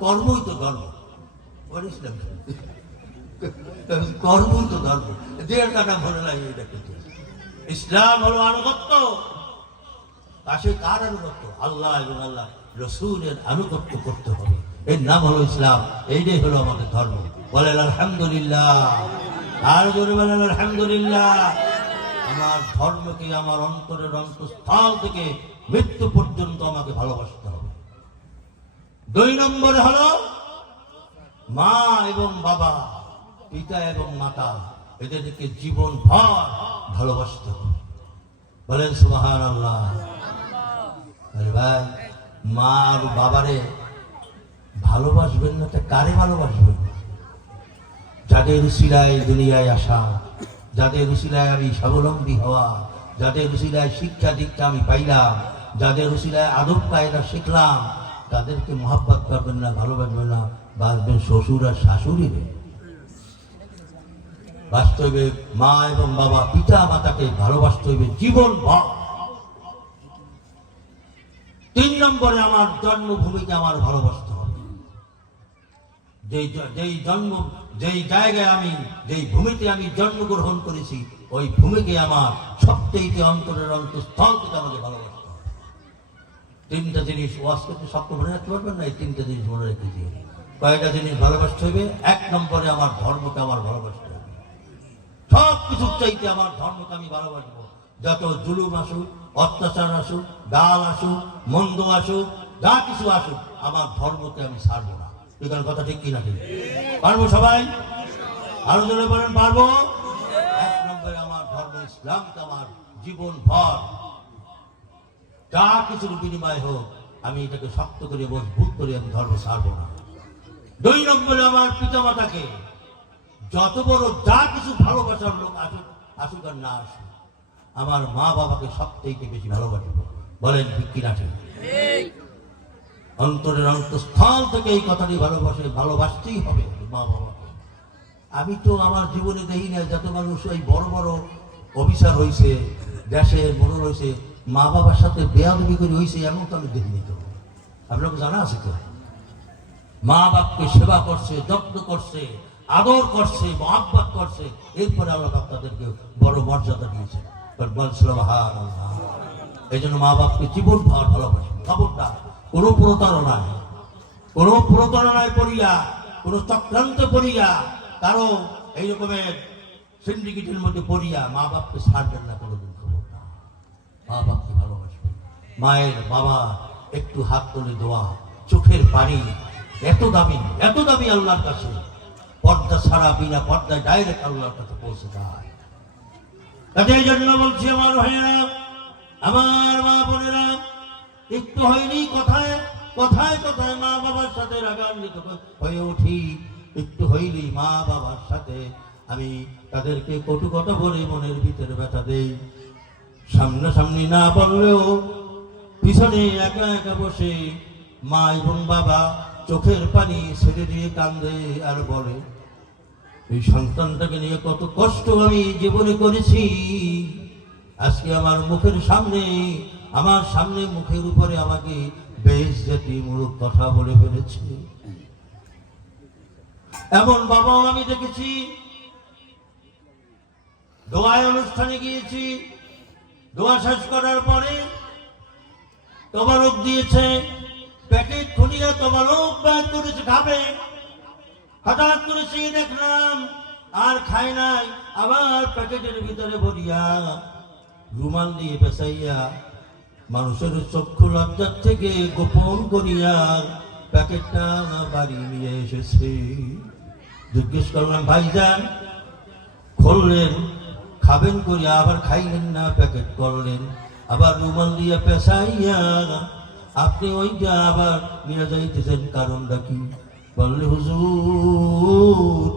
কর্মই তো ধর্ম। ইসলাম কর্মই তো ধর্ম, দেড় টাকা ভরে লাগে এটা কিন্তু। ইসলাম হলো আনুগত্য। পাশে কার আনুগত্য? আল্লাহ এবং আল্লাহ রসুলের আনুগত্য করতে হবে। এর নাম হলো ইসলাম। এইটাই হলো আমাদের ধর্ম। বলেন আলহামদুলিল্লাহ। আর জোরে বলেন আলহামদুলিল্লাহ। আমার ধর্মকে আমার অন্তরের অন্তঃস্থল থেকে মৃত্যু পর্যন্ত আমাকে ভালোবাসতে হবে। 2 নম্বরে হলো মা এবং বাবা, পিতা এবং মাতা, এদেরকে জীবন ভর ভালোবাসতে হবে। বলেন সুবহানাল্লাহ। আরে ভাই, মা আর বাবারে ভালোবাসবেন না তো কারে ভালোবাসবেন? যাদের সিরায় দুনিয়ায় আসা, যাদের উসিলায় আমি স্বাবলম্বী হওয়া, যাদের উসিলায় শিক্ষা দীক্ষা আমি পাইলাম, যাদের উসিলায় আদব কায়দা শিখলাম, তাদেরকে মহাব্বত করবেন না, ভালোবাসবেন না, বাসবেন শ্বশুর আর শাশুড়িরে। বাস্তবে মা এবং বাবা পিতা মাতাকে ভালোবাসতে হইবে জীবন ভর। 3 নম্বরে আমার জন্মভূমিকে আমার ভালোবাসতে হবে। যেই জায়গায় আমি, যেই ভূমিতে আমি জন্মগ্রহণ করেছি, ওই ভূমিকে আমার সবচেয়ে অন্তরের অন্তঃস্থল থেকে আমাকে ভালোবাসতে হবে। 3টা জিনিস ওয়াজ করতে সব মনে রাখতে পারবেন না, এই 3টা জিনিস মনে রেখেছি। কয়টা জিনিস ভালোবাসতে হবে? 1 নম্বরে আমার ধর্মকে আমার ভালোবাসতে হবে। সব কিছুর চাইতে আমার ধর্মকে আমি ভালোবাসবো। যত জুলুম আসুক, অত্যাচার আসুক, গাল আসুক, মন্দ আসুক, যা কিছু আসুক, আমার ধর্মকে আমি ছাড়বো না। এখানে কথা ঠিক কিনা? ঠিক পারবো সবাই? আরো জনে বলেন পারবো। 1 নম্বরে আমার ধর্ম ইসলামকে আমার জীবন ভর যা কিছুর বিনিময় হোক আমি এটাকে শক্ত করে মজবুত করে আমি ধর্ম ছাড়বো না। 2 নম্বরে আমার পিতামাতাকে যত বড় যা কিছু ভালোবাসার লোক আসুক, আসুক আর না আসুক, আমার মা বাবাকে সবথেকে বেশি ভালোবাসবো। বলেন ঠিক কিনা? ঠিক। অন্তরের অন্তঃস্থল থেকে এই কথাটি ভালোবাসতেই হবে মা বাবাকে। আমি তো আমার জীবনে দেখি না যত মানুষ এই বড় বড় অফিসার হয়েছে, দেশের বড় হয়েছে, মা বাবার সাথে বেয়াদবি করে হয়েছে, এমন তো আমি দেখিনি। তো আপনাকে জানা আছে তো? মা বাপকে সেবা করছে, যত্ন করছে, আদর করছে, মহাব্বত করছে, এরপরে আল্লাহ তাদেরকে বড় মর্যাদা দিয়েছে। এই জন্য মা বাপকে জীবন ভর ভালোবাসে। খবরদার কোনো প্রতারণায় পড়িয়া, কোনো চক্রান্ত পড়িয়া, কারো এই রকমের সিন্ডিকেটের মধ্যে পড়িয়া মা বাপকে ছাড়বেন না কোনোদিন। খবরদার মা বাপকে ভালোবাসবেন। মায়ের বাবা একটু হাত তুলে দোয়া, চোখের পানি এত দামি আল্লাহর কাছে। পর্দা ছাড়া, বিনা পর্দায় ডাইরেক্ট আল্লাহর কাছে পৌঁছে যায়। এই জন্য বলছি আমার ভাইয়েরা, আমার মা বোনেরা, একটু হয়নি কথায় কথায় কথায় মা বাবার সাথে রাগান্বিত হয়ে উঠি। একটু হইলি মা বাবার সাথে আমি তাদেরকে কটু কথা বলে মনের ভিতরে ব্যথা দেই। সামনাসামনি না বললেও পিছনে একা একা বসে মা এবং বাবা চোখের পানি ছেড়ে দিয়ে কান্দে আর বলে, এই সন্তানটাকে নিয়ে কত কষ্ট আমি জীবনে করেছি, আজকে আমার মুখের সামনে, আমার সামনে মুখের উপরে আমাকে বেইজ্জতিমূলক কথা বলে ফেলেছে। এমন বাবাও আমি দেখেছি। দোয়ায় অনুষ্ঠানে গিয়েছি, দোয়া শেষ করার পরে তবারক দিয়েছে, প্যাকেট খুলিয়া তবারক বার করেছে, খাবে। হঠাৎ করে সে দেখলাম আর খায় নাই, আবার প্যাকেটের ভিতরে ভরিয়া রুমাল দিয়ে পেঁচাইয়া মানুষের চক্ষু লজ্জার থেকে গোপন করিয়া প্যাকেটটা বাড়ি নিয়ে এসেছে। জিজ্ঞেস করলাম, ভাইজান খুললেন, খাবেন করিয়া আবার খাইলেন না, প্যাকেট করলেন, আবার রুমাল দিয়ে পেঁচাইয়া আপনি ওইটা আবার নিয়ে যাইতেছেন, কারণটা কি? বললে, হুজুর,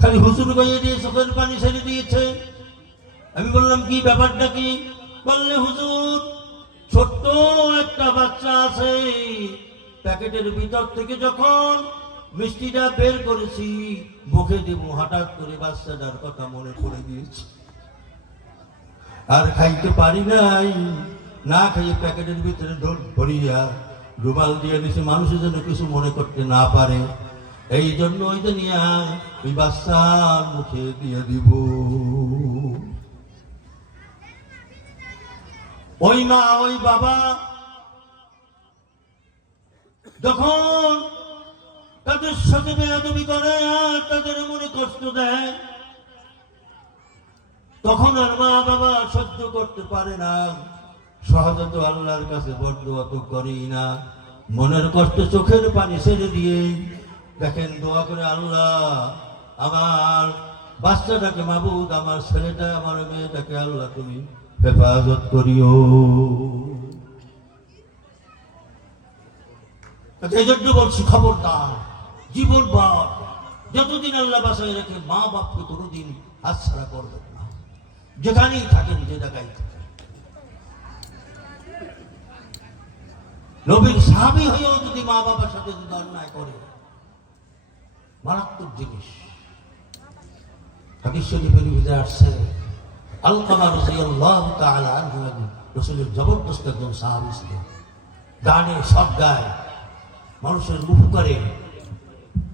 খালি হুজুর গাইয়ে দিয়ে চোখের পানি ছেড়ে দিয়েছে। আমি বললাম, কি ব্যাপারটা কি? বললে, হুজুর, ছোট্ট একটা বাচ্চা আছে, প্যাকেটের ভিতর থেকে যখন মিষ্টিটা বের করেছি মুখে দেব, হঠাৎ করে বাচ্চাটার কথা মনে পড়ে দিয়েছি, আর খাইতে পারি নাই, না খাইয়ে প্যাকেটের ভিতরে ভরিয়া রুমাল দিয়ে দিয়েছে, মানুষের জন্য কিছু মনে করতে না পারে, এই জন্য ওইটা নিয়ে ওই বাচ্চার মুখে দিয়ে দিব। ওই মা ওই বাবা যখন তাদের সাথে বেয়াদবি করে আর তাদের মনে কষ্ট দেয়, তখন আর মা বাবা সহ্য করতে পারে না। সহজে তো আল্লাহর কাছে বদদোয়া তো করি না, মনের কষ্ট চোখের পানি ছেড়ে দিয়ে দেখেন দোয়া করে, আল্লাহ আমার বাচ্চাটাকে, মাবুদ আমার ছেলেটা, আমার মেয়েটাকে আল্লাহ তুমি হেফাজত করিও। এই জন্য বলছি, খবরদার জীবন ভর যতদিন আল্লাহ বাসায় রেখে মা বাপকে কোনোদিন হাতছাড়া করবেন না, যেখানেই থাকেন, যে জায়গায় থাকেন। নবীর সাহাবী হয়েও যদি মা বাবার সাথে যদি অন্যায় করে, মারাত্মক জিনিস। হাদিস শরীফের ভিতরে আসছে, আলকামা রাদিয়াল্লাহু তাআলা আনহু রাসূলের জবরদস্ত একজন সাহাবী ছিলেন। গানে সব গায়, মানুষের উপকারে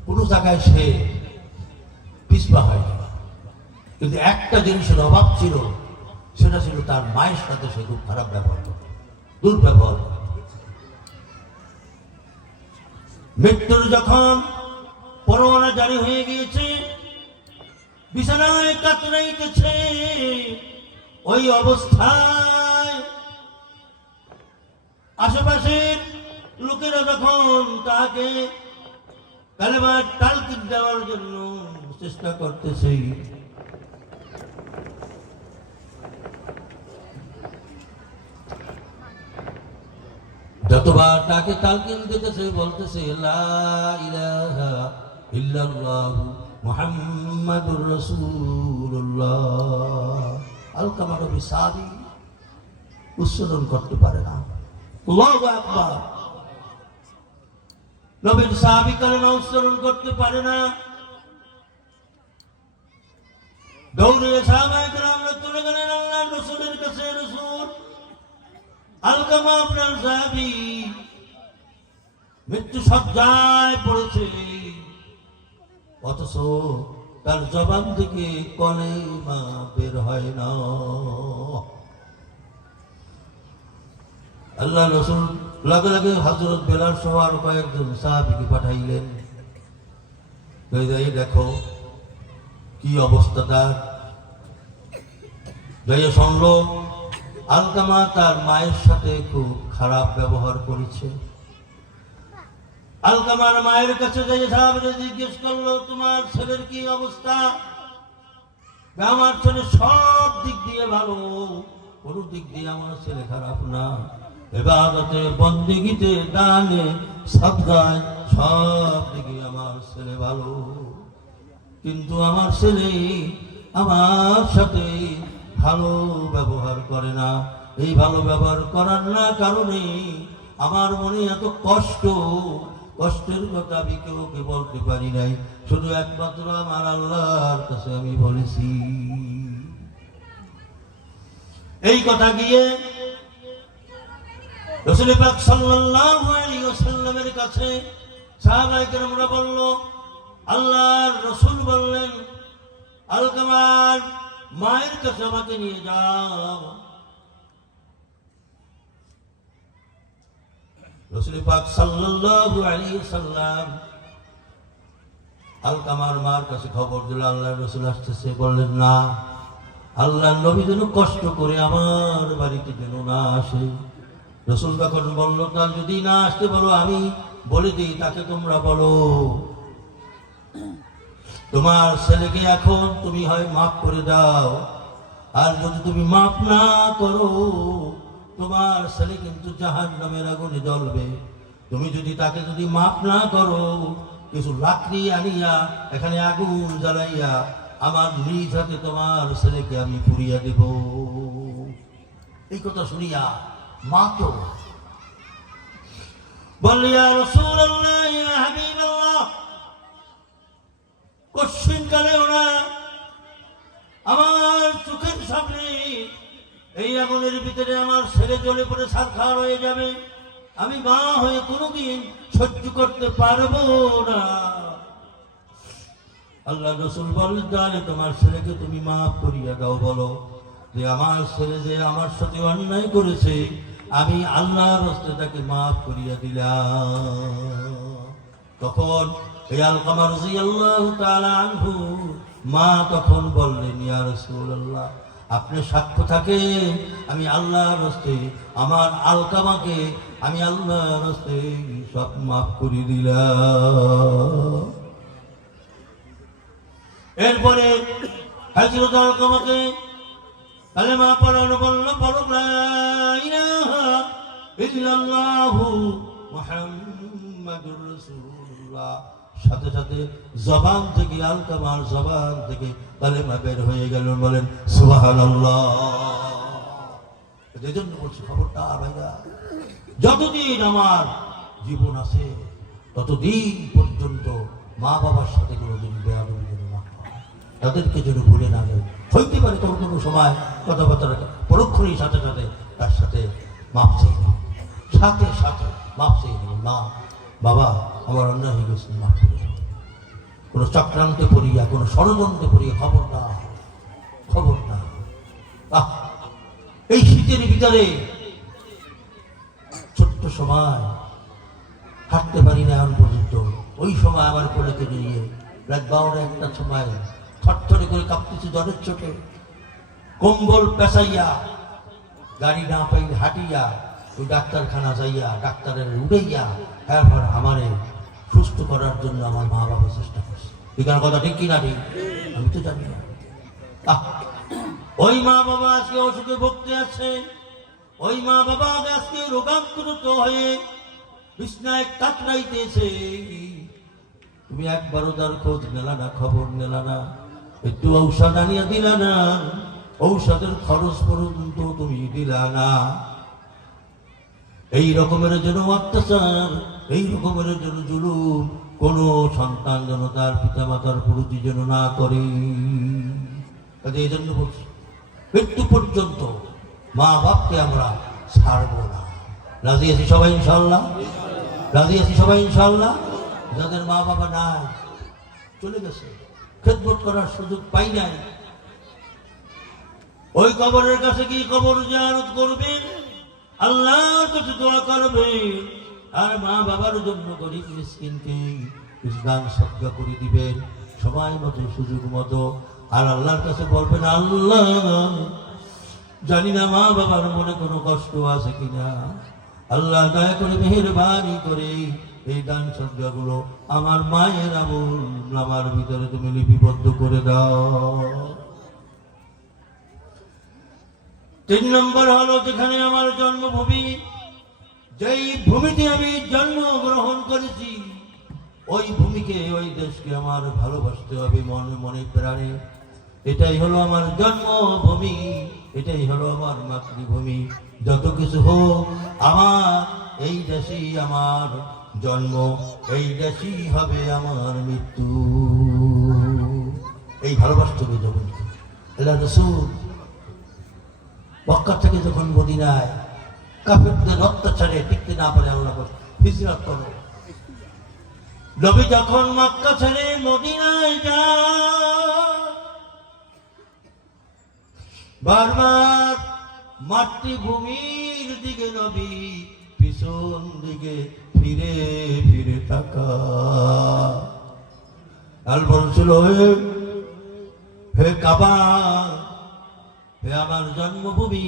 কোনো জায়গায় সে পিছপা হয় না। কিন্তু একটা জিনিসের অভাব ছিল, সেটা ছিল তার মায়ের সাথে সে খুব খারাপ ব্যবহার করত, দুর্ব্যবহার। মৃত্যুর যখন পরোয়ানা জারি হয়ে গিয়েছে, বিছানায় কাতরাইতেছে, ওই অবস্থায় আশেপাশের লোকেরা যখন তাকে কালেমার তালকিন দেওয়ার জন্য চেষ্টা করতেছে, যতবার তাকে তালকিন দিতেছে, বলতেছে লা ইলাহা ইল্লাল্লাহু মুহাম্মাদুর রাসূলুল্লাহ, আলকামা নবী সাহাবী উচ্চারণ করতে পারে না। আল্লাহু আকবার। নবীর সাহাবী কালেমা উচ্চারণ করতে পারে না। দৌড়ে সাহাবায়ে কেরামরা চলে গেলেন আল্লাহর রাসূলের কাছে। রাসূল, আলকামা আপনার সাহাবী মৃত্যু সজ্জায় পড়েছে, অথচ তার জবান থেকে কলেমা বের হয় না। আল্লাহ রাসূল লগে লগে হযরত বেলাল সহ আরো কয়েকজন সাহাবীকে পাঠাইলেন, দেখো কি অবস্থা তার। যাইয়া শুনল আলকামা তার মায়ের সাথে খুব খারাপ ব্যবহার করেছে। আলকামার মায়ের কাছে যাইয়া সাহাবীরা জিজ্ঞেস করলো, তোমার ছেলের কি অবস্থা? আমার ছেলে সব দিক দিয়ে ভালো, কোন দিক দিয়ে আমার ছেলে খারাপ না। ইবাদতে, বন্দেগীতে, দানে, সাদকায় সব দিকে আমার ছেলে ভালো, কিন্তু আমার ছেলে আমার সাথে ভালো ব্যবহার করে না। এই ভালো ব্যবহার করার না কারণে আমার মনে এত কষ্ট, কষ্টের কথা আমি কেউকে বলতে পারি নাই, শুধু একমাত্র আমার আল্লাহর কাছে আমি বলেছি। এই কথা গিয়ে রাসূল পাক সাল্লাল্লাহু আলাইহি ওয়াসাল্লামের কাছে সাহাবায়ে কেরামরা বলল, আল্লাহর রাসূল বললেন, আলকামার মায়ের কাছে আমাকে নিয়ে যাও। রাসূল পাক সাল্লাল্লাহু আলাইহি ওয়াসাল্লাম আলকামার মার কাছে খবর দিল, আল্লাহর রাসূল আসতেছে। বললেন, না, আল্লাহর নবী যেন কষ্ট করে আমার বাড়িতে যেন না আসে। রাসূল তখন বলল, তার যদি না আসতে বলো আমি বলে দিই, তাকে তোমরা বলো তোমার ছেলেকে এখন তুমি হয় মাফ করে দাও, আর যদি তুমি মাফ না করো তোমার ছেলে কিন্তু জাহান্নামের আগুনে জ্বলবে। তুমি যদি তাকে যদি মাফ না করো, কিছু লাকড়ি আনিয়া এখানে আগুন জ্বালাইয়া আমার নিজ হাতে তোমার ছেলেকে আমি পুড়িয়া দেব। এই কথা শুনিয়া মা তো বলল, ইয়া রাসূলুল্লাহ, ইয়া হাবিবাল্লাহ, কোশ্চিন কালে ওরা আমার চোখের সামনে এই আগুনের ভিতরে আমার ছেলে জ্বলে পড়ে ছারখার হয়ে যাবে, আমি মা হয়ে কোনোদিন সহ্য করতে পারবো না। আল্লাহ রাসূল বললেন, তাহলে তোমার ছেলেকে তুমি মাফ করিয়া দাও, বলো যে আমার ছেলে যে আমার সাথে অন্যায় করেছে, আমি আল্লাহর রাস্তে তাকে মাফ করিয়া দিলাম। তখন এই আলকামা রাদিয়াল্লাহু তাআলা আনহু মা তখন বললেন, ইয়া রাসূলুল্লাহ, আপনি সাক্ষ্য থাকে আমি আল্লাহর রাস্তে আমার আলকামাকে আমি আল্লাহর রাস্তে সব মাফ করে দিলাম। এরপরে হযরত আলকামাকে কালেমা পড়ানো বলল, পড়ো লা ইলাহা ইল্লাল্লাহু মুহাম্মাদুর রাসূলুল্লাহ, সাথে সাথে জবান থেকে আলকামার জবান থেকে কালেমা বের হয়ে গেল। বলেন সুবহানাল্লাহ। এই জন্য বলছি খবরদার ভাইরা, যতদিন আমার জীবন আছে ততদিন পর্যন্ত মা বাবার সাথে কোনোদিন বেয়াদবি যেন না হয়, তাদেরকে যেন ভুলে না যায়। হইতে পারে তোর কোনো সময় কথাবার্তা পরক্ষণেই সাথে সাথে তার সাথে মাপ চেয়ে নেব, সাথে সাথে মাপ চেয়ে নেব। না বাবা, আমার অন্যায় হয়ে গেছে, মাফ করে দাও। কোনো চক্রান্তে পড়িয়া, কোনো ষড়যন্ত্রে পড়িয়া খবর না, খবর না। এই শীতের ভিতরে ছোট্ট সময় হাঁটতে পারি না এখন পর্যন্ত, ওই সময় আমার কোলে কেটে নিয়ে রাত 12টা 1টার সময় থরথরে করে কাঁপতেছে জ্বরের চোটে, কম্বল পেঁচাইয়া গাড়ি না পাইলে হাঁটিয়া ওই ডাক্তারখানা যাইয়া ডাক্তারের উড়াইয়া এরপর আমারে সুস্থ করার জন্য আমার মা বাবা চেষ্টা করছে। এখানে কথা ঠিক কিনা ঠিক আমি তো জানি না। ওই মা বাবা আজকে অসুখে ভুগতে আছে, ওই মা বাবা আজকে রোগাক্রান্ত হয়ে বিছনায় কাতরাইতেছে। তুমি একবারও তার খোঁজ নেলা না, খবর নেলা না, একটু ঔষধ আনিয়া দিলা না, ঔষধের খরচ পর্যন্ত তুমি দিলা না। এই রকমের যেন অত্যাচার, এই রকমের যেন জুলুম কোন সন্তান যেন তার পিতা মাতার প্রতি যেন না করে। এই জন্য বলছি মৃত্যু পর্যন্ত মা বাপকে আমরা ছাড়বো না। রাজি আছি সবাই ইনশাল্লাহ? রাজি আছি সবাই ইনশাল্লাহ? যাদের মা বাবা নাই, চলে গেছে, খেদমত করার সুযোগ পাই নাই, ওই কবরের কাছে কি কবর জিয়ারত করবেন, আল্লাহর কাছে দোয়া করবেন, আর মা বাবার জন্য গরিব মিসকিনকে দান সদকা করে দিবেন সময় মতো, সুযোগ মতো। আর আল্লাহর কাছে বলবেন, আল্লাহ জানি না মা বাবার মনে কোনো কষ্ট আছে কিনা, আল্লাহ দয়া করে মেহেরবানি করে এই দান সদকাগুলো আমার মায়ের আমল আমার ভিতরে তুমি লিপিবদ্ধ করে দাও। 3 নম্বর হলো, যেখানে আমার জন্মভূমি, যেই ভূমিতে আমি জন্মগ্রহণ করেছি, ওই ভূমিকে, ওই দেশকে আমার ভালোবাসতে হবে মনে মনে প্রাণে। এটাই হলো আমার জন্মভূমি, এটাই হলো আমার মাতৃভূমি। যত কিছু হোক, আমার এই দেশেই আমার জন্ম, এই দেশেই হবে আমার মৃত্যু। এই ভালোবাসতে হবে জগৎকে। আল্লাহ রাসূল মক্কা থেকে যখন মদিনায় কাফেরদের অত্যাচারে টিকতে না পারে, আল্লাহ হিজরত করো। নবী যখন মক্কা ছেড়ে মদিনায় যায়, বারবার মাতৃভূমির দিকে নবী পিছন দিকে ফিরে ফিরে থাকা। আর বলছিল, হে কাবা, হে আমার জন্মভূমি,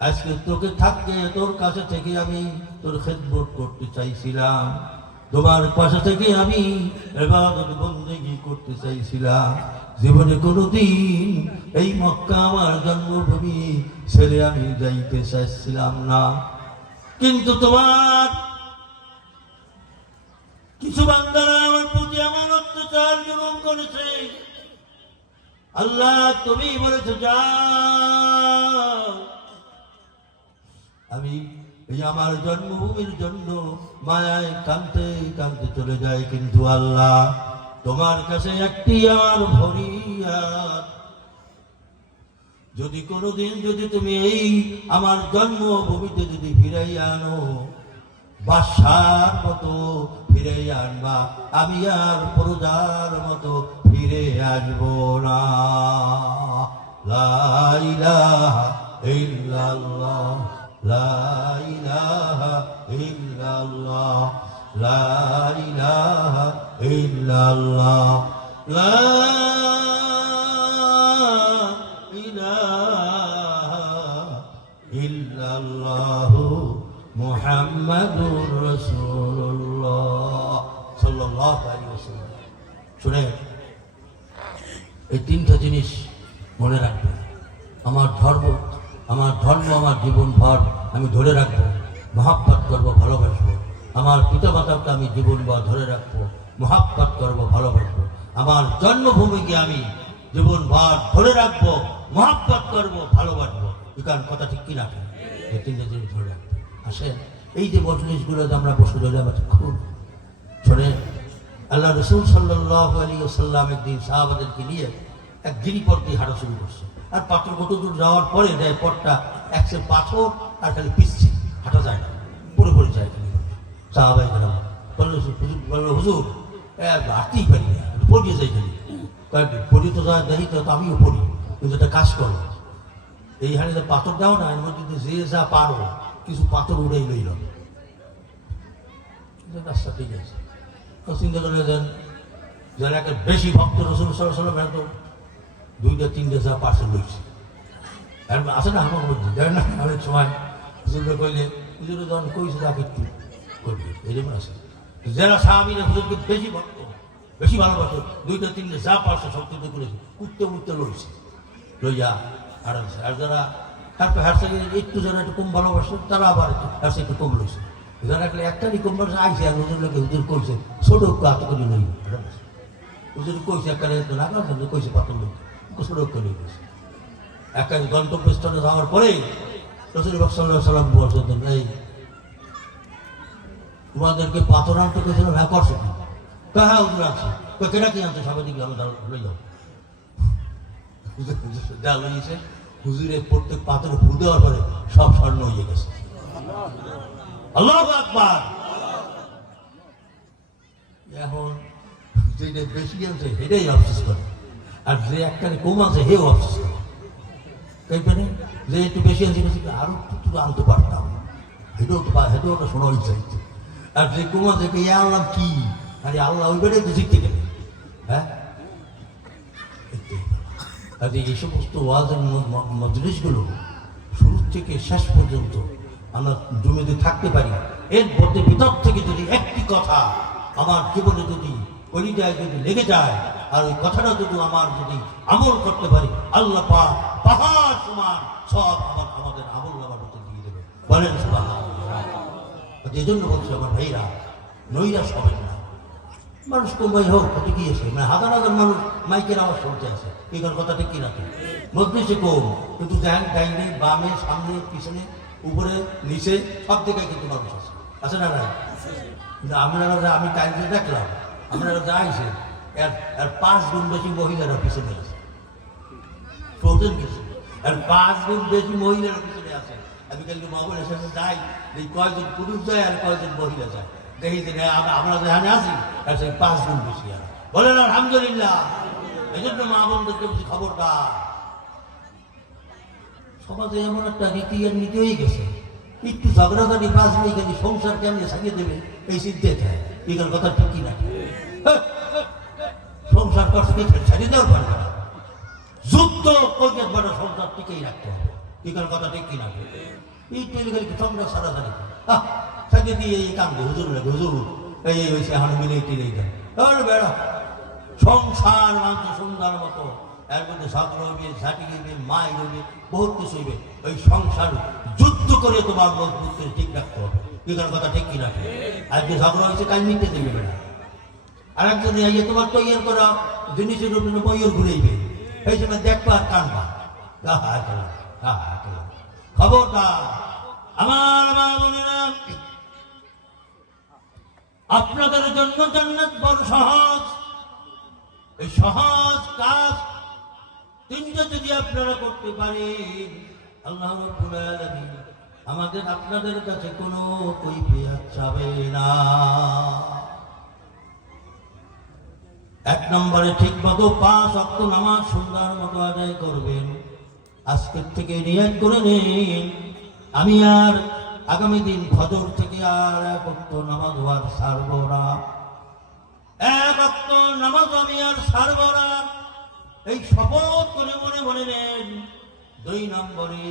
আজকে তোকে থাকতে, তোর কাছে থেকে আমি তোর খেদমত করতে চাইছিলাম, তোমার পাশে থেকে আমি ইবাদত বন্দেগী করতে চাইছিলাম। জীবনে কোনোদিন এই মক্কা আমার জন্মভূমি ছেড়ে আমি যাইতে চাইছিলাম না, কিন্তু তোমার কিছু বান্দারা আমার প্রতি এমন অত্যাচার জুলুম করেছে, আল্লাহ তুমি বলেছো যাও, আমি এই আমার জন্মভূমির জন্য মায়ায় কাঁদতে কাঁদতে চলে যাই, কিন্তু আল্লাহ তোমার কাছে একটি আমার ফরিয়াদ, যদি কোনোদিন যদি তুমি এই আমার জন্মভূমিতে যদি ফিরাই আনো, বাদশার মতো ফিরে আনবা, আমি আর প্রজার মতো ফিরে আসবো না। লা ইলাহা ইল্লাল্লাহ, লা ইলাহা ইল্লাল্লাহ, লা ইলাহা ইল্লাল্লাহ, লা ইলাহা ইল্লাল্লাহু মুহাম্মাদুর রাসূলুল্লাহ সাল্লাল্লাহু আলাইহি ওয়াসাল্লাম। শুনে, এই 3টা জিনিস মনে রাখবেন। আমার ধর্ম, আমার জীবন ভর আমি ধরে রাখবো, মহব্বত করবো, ভালোবাসবো। আমার পিতা মাতাকে আমি জীবন ভর ধরে রাখবো, মহাব্বত করবো, ভালোবাসবো। আমার জন্মভূমিকে আমি জীবনভর ধরে রাখবো, মহাব্বত করবো, ভালোবাসবো। কারণ কথা ঠিক কিনা, এই তিনটে জিনিস ধরে রাখবো। আসেন, এই যে মজলিসগুলোতে আমরা বসে রইলে আমাদের খুব শোনে। আল্লাহ রসুল সাল্লাল্লাহু আলাইহি ওয়াসাল্লাম একদিন সাহাবাদেরকে নিয়ে এক গিরিপথ দিয়ে হাঁটা শুরু করছে। আর পাথর কত দূর যাওয়ার পরে যায় পথটা একসে পাথর আর খালি পিছছে, হাঁটা যায় না, পুরোপুরি যায়। সাহাবাই গেলাম বললো হুজুর হাঁটতেই পারি না, পড়িয়ে যাই খালি। পড়ি তো যায় দেখি তো আমিও পড়ি, কিন্তু একটা কাজ করো, এই হাঁড়িতে পাথর দাও না, এর মধ্যে যে যা পারো কিছু পাথর উড়েই লইল। রাস্তা ঠিক আছে, চিন্তা করে দেন যারা একটা বেশি ভক্ত রসুল সাল্লাল্লাহু আলাইহি ওয়াসাল্লাম দুইটা তিনটে যা পাশে লইছে আছে না আমার মধ্যে জানেন না। অনেক সময় হুজুরকে কইলে হুজুরে যখন কইছে তাকে একটু করবে, এরকম আছে। যারা সাহাবীরা হুজুরকে বেশি ভক্ত, বেশি ভালোবাসে, দুইটা তিনটে যা পারছে সব কিছু করেছে, উঠতে উঠতে লইছে, লইয়া হারাচ্ছে। আর যারা হারছে একটু যারা একটু কম ভালোবাসে তারা আবার একটু হারছে একটু কম লইছে। যারা একটারই কম ভালোবাসে আইসে আর হুজুর লোকে হুজুর কইছে ছোট একটু হাতে করে লই, হুজুর কইছে একটা লাগা কইছে পাথর লোক ছোট করে কইছে। একটা গন্তব্যস্থলে যাওয়ার পরেই রসুল সাল্লাল্লাহু আলাইহি ওয়াসাল্লাম বলছেন, এই তোমাদেরকে পাথর আনতে গেছিলাম, হ্যাঁ করছে কি? হ্যাঁ হুজুর আছে, কেনা কি আনছে সবাই দিকে আমি লই যাও। যা লইছে হুজুরের প্রত্যেক পাথরে ফু দেওয়ার পরে সব স্বর্ণ হয়ে গেছে। আল্লাহু আকবার। এখন যেটা বেশি আছে সেটাই আফসোস করে, আর যে একটা কম আছে হেও আফসোস করে। কেন যে একটু বেশি আছে আরো একটু আনতে পারতাম, হেঁটেও তো হেঁটেও ওটা শোনা হয়েছে। আর যে কম আছে আনলাম কি, আরে আল্লাহ ওই বেড়ে তো শিখতে গেলে। হ্যাঁ, কাজে এই সমস্ত ওয়াজের মজলিসগুলো শুরু থেকে শেষ পর্যন্ত আমরা জমিতে থাকতে পারি। এর মধ্যে ভিতর থেকে যদি একটি কথা আমার জীবনে যদি কলিজায় যদি লেগে যায়, আর ওই কথাটা যদি আমার যদি আমল করতে পারি, আল্লাহ পাক পাহাড় সমান সব আমাদের আমল নামার মধ্যে দিয়ে দেবে। বলেন সুবহানাল্লাহ। এই জন্য বলছি আমার ভাইরা, নৈরাশ হবেন না। মানুষ কমাই হোক কত কি আছে, মানে হাজার হাজার মানুষ মাইকের আওয়াজ শুনতে আছে, এই কথা ঠিক কিনা? মজলিসে কম, কিন্তু ডান ডাইনে বামে সামনে পিছনে উপরে নিচে সব জায়গায় কিন্তু মানুষ আছে, আছে না? না, কিন্তু আপনারা আমি টাইমে দেখলাম আপনারা যা আইসে এর 5 গুণ বেশি মহিলারা পিছনে আছে, টোটাল কিছু আর 5 গুণ বেশি মহিলারা পিছনে আছে। আমি কালকে মোবাইলের সাথে যাই, এই কয়জন পুরুষ যায় আর কয়জন মহিলা যায়, দেখি যে আমরা যেখানে আছি তার সাথে 5 গুণ বেশি। আর বলেন আলহামদুলিল্লাহ। এই জন্য মা বোনদেরকে বেশি খবরদার। সমাজে এমন একটা রীতি আর নীতি হয়ে গেছে, একটু ঝগড়াঝাটি 5 মিনিট খালি সংসার কেমনি সাজিয়ে দেবে এই চিন্তায় থাকে। এগুলোর কথা ঠিক কিনা? সংসার কষ্টকে ছাড়িয়ে দেওয়ার পারবে না, যুদ্ধ করতে পারে, সংসার টিকেই রাখতে হবে। এগুলোর কথা ঠিক কিনা? এই টেলিগাড়ি সংসার সারাসারি সাজিয়ে দিয়ে এই কাম দিয়ে হুজুর লাগে, হুজুর এই হয়েছে এখন মিলে টেলে বেড়া সংসার মাংস সুন্দর মতো, এর মধ্যে ছাত্র হইবে, ঝাঁটি হইবে, মাই হইবে, বহুত কিছু হইবে। ওই সংসার যুদ্ধ করে তোমার মজবুত করে ঠিক রাখতে হবে। এগুলোর কথা ঠিক কিনা? আজকে ঝগড়া হয়েছে কাল মিটতে দেবে না, আর একজন তোমার তৈরি করা জিনিসের উপরে বইয়ের ঘুরেইবে, এই সময় দেখবা আর কানবা। খবরদার আমার মা বোনেরা, আপনাদের জন্য জান্নাত বড় সহজ। এই সহজ কাজ 3টা যদি আপনারা করতে পারেন, আল্লাহ রাব্বুল আলামিন আমাদের আপনাদের কাছে কোনো কৈফিয়ত চাবে না। 1 নম্বরে ঠিক মতো 5 ওয়াক্ত নামাজ সুন্দর মতো আদায় করবেন। আজকের থেকে নিয়ত করে নিন, আমি আর আগামী দিন ফজর থেকে আর 1 ওয়াক্ত নামাজ আর ছাড়ব না, 1 ওয়াক্ত নামাজ আমি আর ছাড়ব না, এই শপথ করে মনে মনে নেন। 2 নম্বরে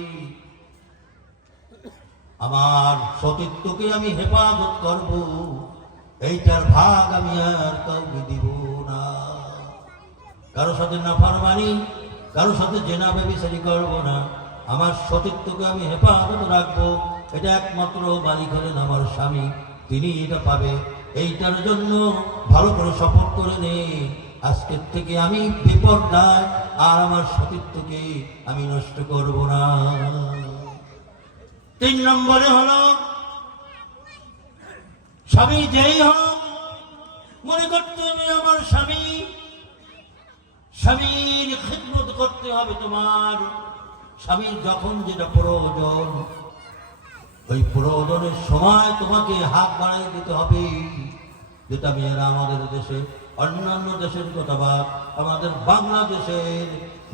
আমার সতীত্বকে আমি হেফাজত করব, এইটার ভাগ আমি আর কাউকে দিব না। কারো সাথে নাফরমানি, কারো সাথে জেনা ব্যভিচারী করবো না। আমার সতীত্বকে আমি হেফাজত রাখবো, এটা একমাত্র মালিক হলেন আমার স্বামী, তিনি এটা পাবে। এইটার জন্য ভালো করে শপথ করে নে, আজকের থেকে আমি বিপর্দায় আর আমার সতীত্বকে আমি নষ্ট করব না। 3 নম্বরে হলো স্বামী যেই হোক মনে করতে হবে আমার স্বামী, স্বামীর খিদমত করতে হবে তোমার। স্বামীর যখন যেটা প্রয়োজন ওই প্রয়োজনের সময় তোমাকে হাত বাড়াই দিতে হবে। যেটা মেয়েরা আমাদের দেশে, অন্যান্য দেশের কথা বা আমাদের বাংলাদেশের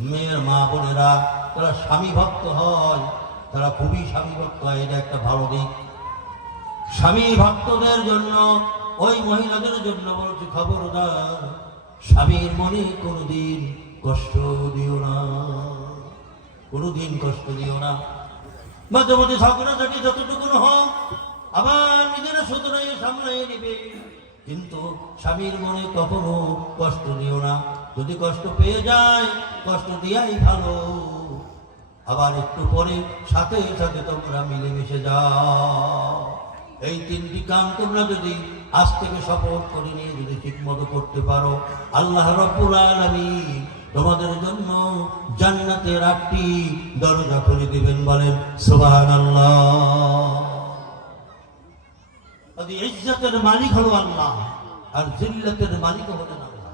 মেয়ের মা বোনেরা তারা স্বামী ভক্ত হয়, তারা খুবই স্বামী ভক্ত হয়, এটা একটা ভালো দিক। স্বামী ভক্তদের জন্য, ওই মহিলাদের জন্য বলছি খবরদার, স্বামীর মনে কোনোদিন কষ্ট দিও না, কোনোদিন কষ্ট দিও না। মাঝে মাঝে ঝগড়াঝাটি যতটুকু হোক আবার নিজেরা সুতরাই সামলাই নেবে, কিন্তু স্বামীর মনে কখনো কষ্ট দিও না। যদি কষ্ট পেয়ে যায় কষ্ট দিয়াই ভালো, আবার একটু পরে সাথে সাথে তোমরা মিলেমিশে যাও। এই 3টি কাম তোমরা যদি আজ থেকে শপথ করে নিয়ে যদি ঠিক মতো করতে পারো, আল্লাহ রাব্বুল আলামিন তোমাদের জন্য জান্নাতের 8টি দরজা খুলে দিবেন। বলেন সুবহানাল্লাহ। আদি ইজ্জতের মালিক হলো আল্লাহ, আর জিল্লাতের মালিক হলেন আল্লাহ।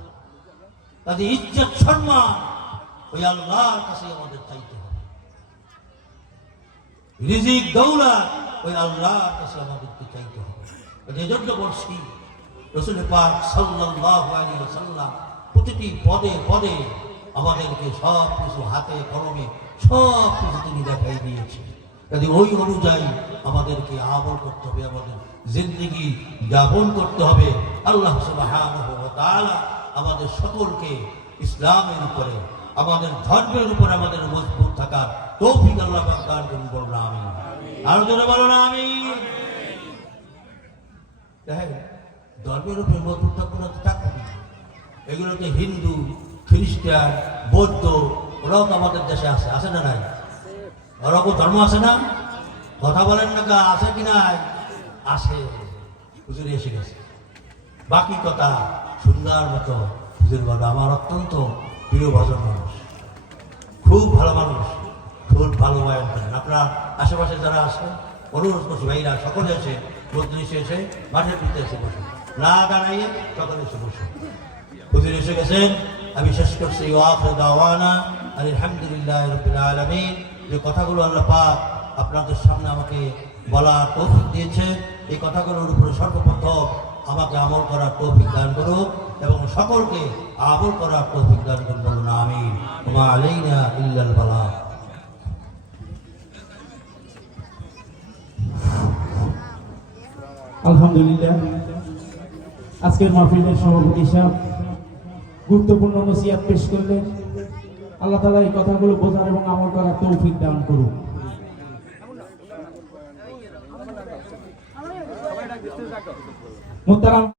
আদি ইজ্জত সম্মান ওই আল্লাহর কাছে আমাদের চাইতে হবে, রিজিক দৌলত ওই আল্লাহর কাছে আমাদেরকে চাইতে হবে। এজন্য বলছি রাসূল পাক সাল্লাল্লাহু আলাইহি ওয়াসাল্লাম প্রতিটি পদে পদে আমাদেরকে সব কিছু হাতে কলমে সব কিছু তিনি দেখাই দিয়েছে। কাজে ওই অনুযায়ী আমাদেরকে আমল করতে হবে, আমাদের জিন্দেগি যাপন করতে হবে। আল্লাহ সুবহানাহু ওয়া তাআলা আমাদের সকলকে ইসলামের উপরে, আমাদের ধর্মের উপরে আমাদের মজবুত থাকার তৌফিক আল্লাহ পাক দান করুন। বলুন আমিন। আর জোরে বলুন আমিন। দেখেন, ধর্মের উপরে মজবুত থাকবে না তো থাকবে না। এগুলোতে হিন্দু, খ্রিস্টান, বৌদ্ধ ওরাও তো আমাদের দেশে আছে, আছে না নাই? ওরাও ধর্ম আছে না? কথা বলেন না, কা আছে কি নাই? আসে, হুজুর এসে গেছে। বাকি কথা সুন্দর মতো হুজুর বলবে। আমার অত্যন্ত প্রিয় ভজন মানুষ, খুব ভালো মানুষ, খুব ভালো বয়ান করেন। আপনার আশেপাশে যারা আসেন অনুরোধ করছি, ভাইরা সকলে এসে মজলিসে এসে মাঠের পিঠে এসে বসে, না দাঁড়াইয়ে সকলে এসে বসে। হুজুর এসে গেছেন, আমি শেষ করছি ওয়াখিরু দাওয়ানা আলহামদুলিল্লাহি রাব্বিল আলামিন। যে কথাগুলো আল্লাহ পাক আপনাদের সামনে আমাকে বলার তৌফিক দিয়েছে, এই কথাগুলোর উপরে সর্বপ্রথম আমাকে আমল করার তৌফিক দান করুক এবং সকলকে আমল করার তৌফিক দান করুন। বলুন আমিন। ওয়া আলাইনা ইল্লাল বালাগ। আলহামদুলিল্লাহ, আজকের মাহফিলের সভাপতি সাহেব গুরুত্বপূর্ণ নসিহত পেশ করলেন। আল্লাহ তাআলা এই কথাগুলো বোঝার এবং আমল করার তৌফিক দান করুন। মুহতারাম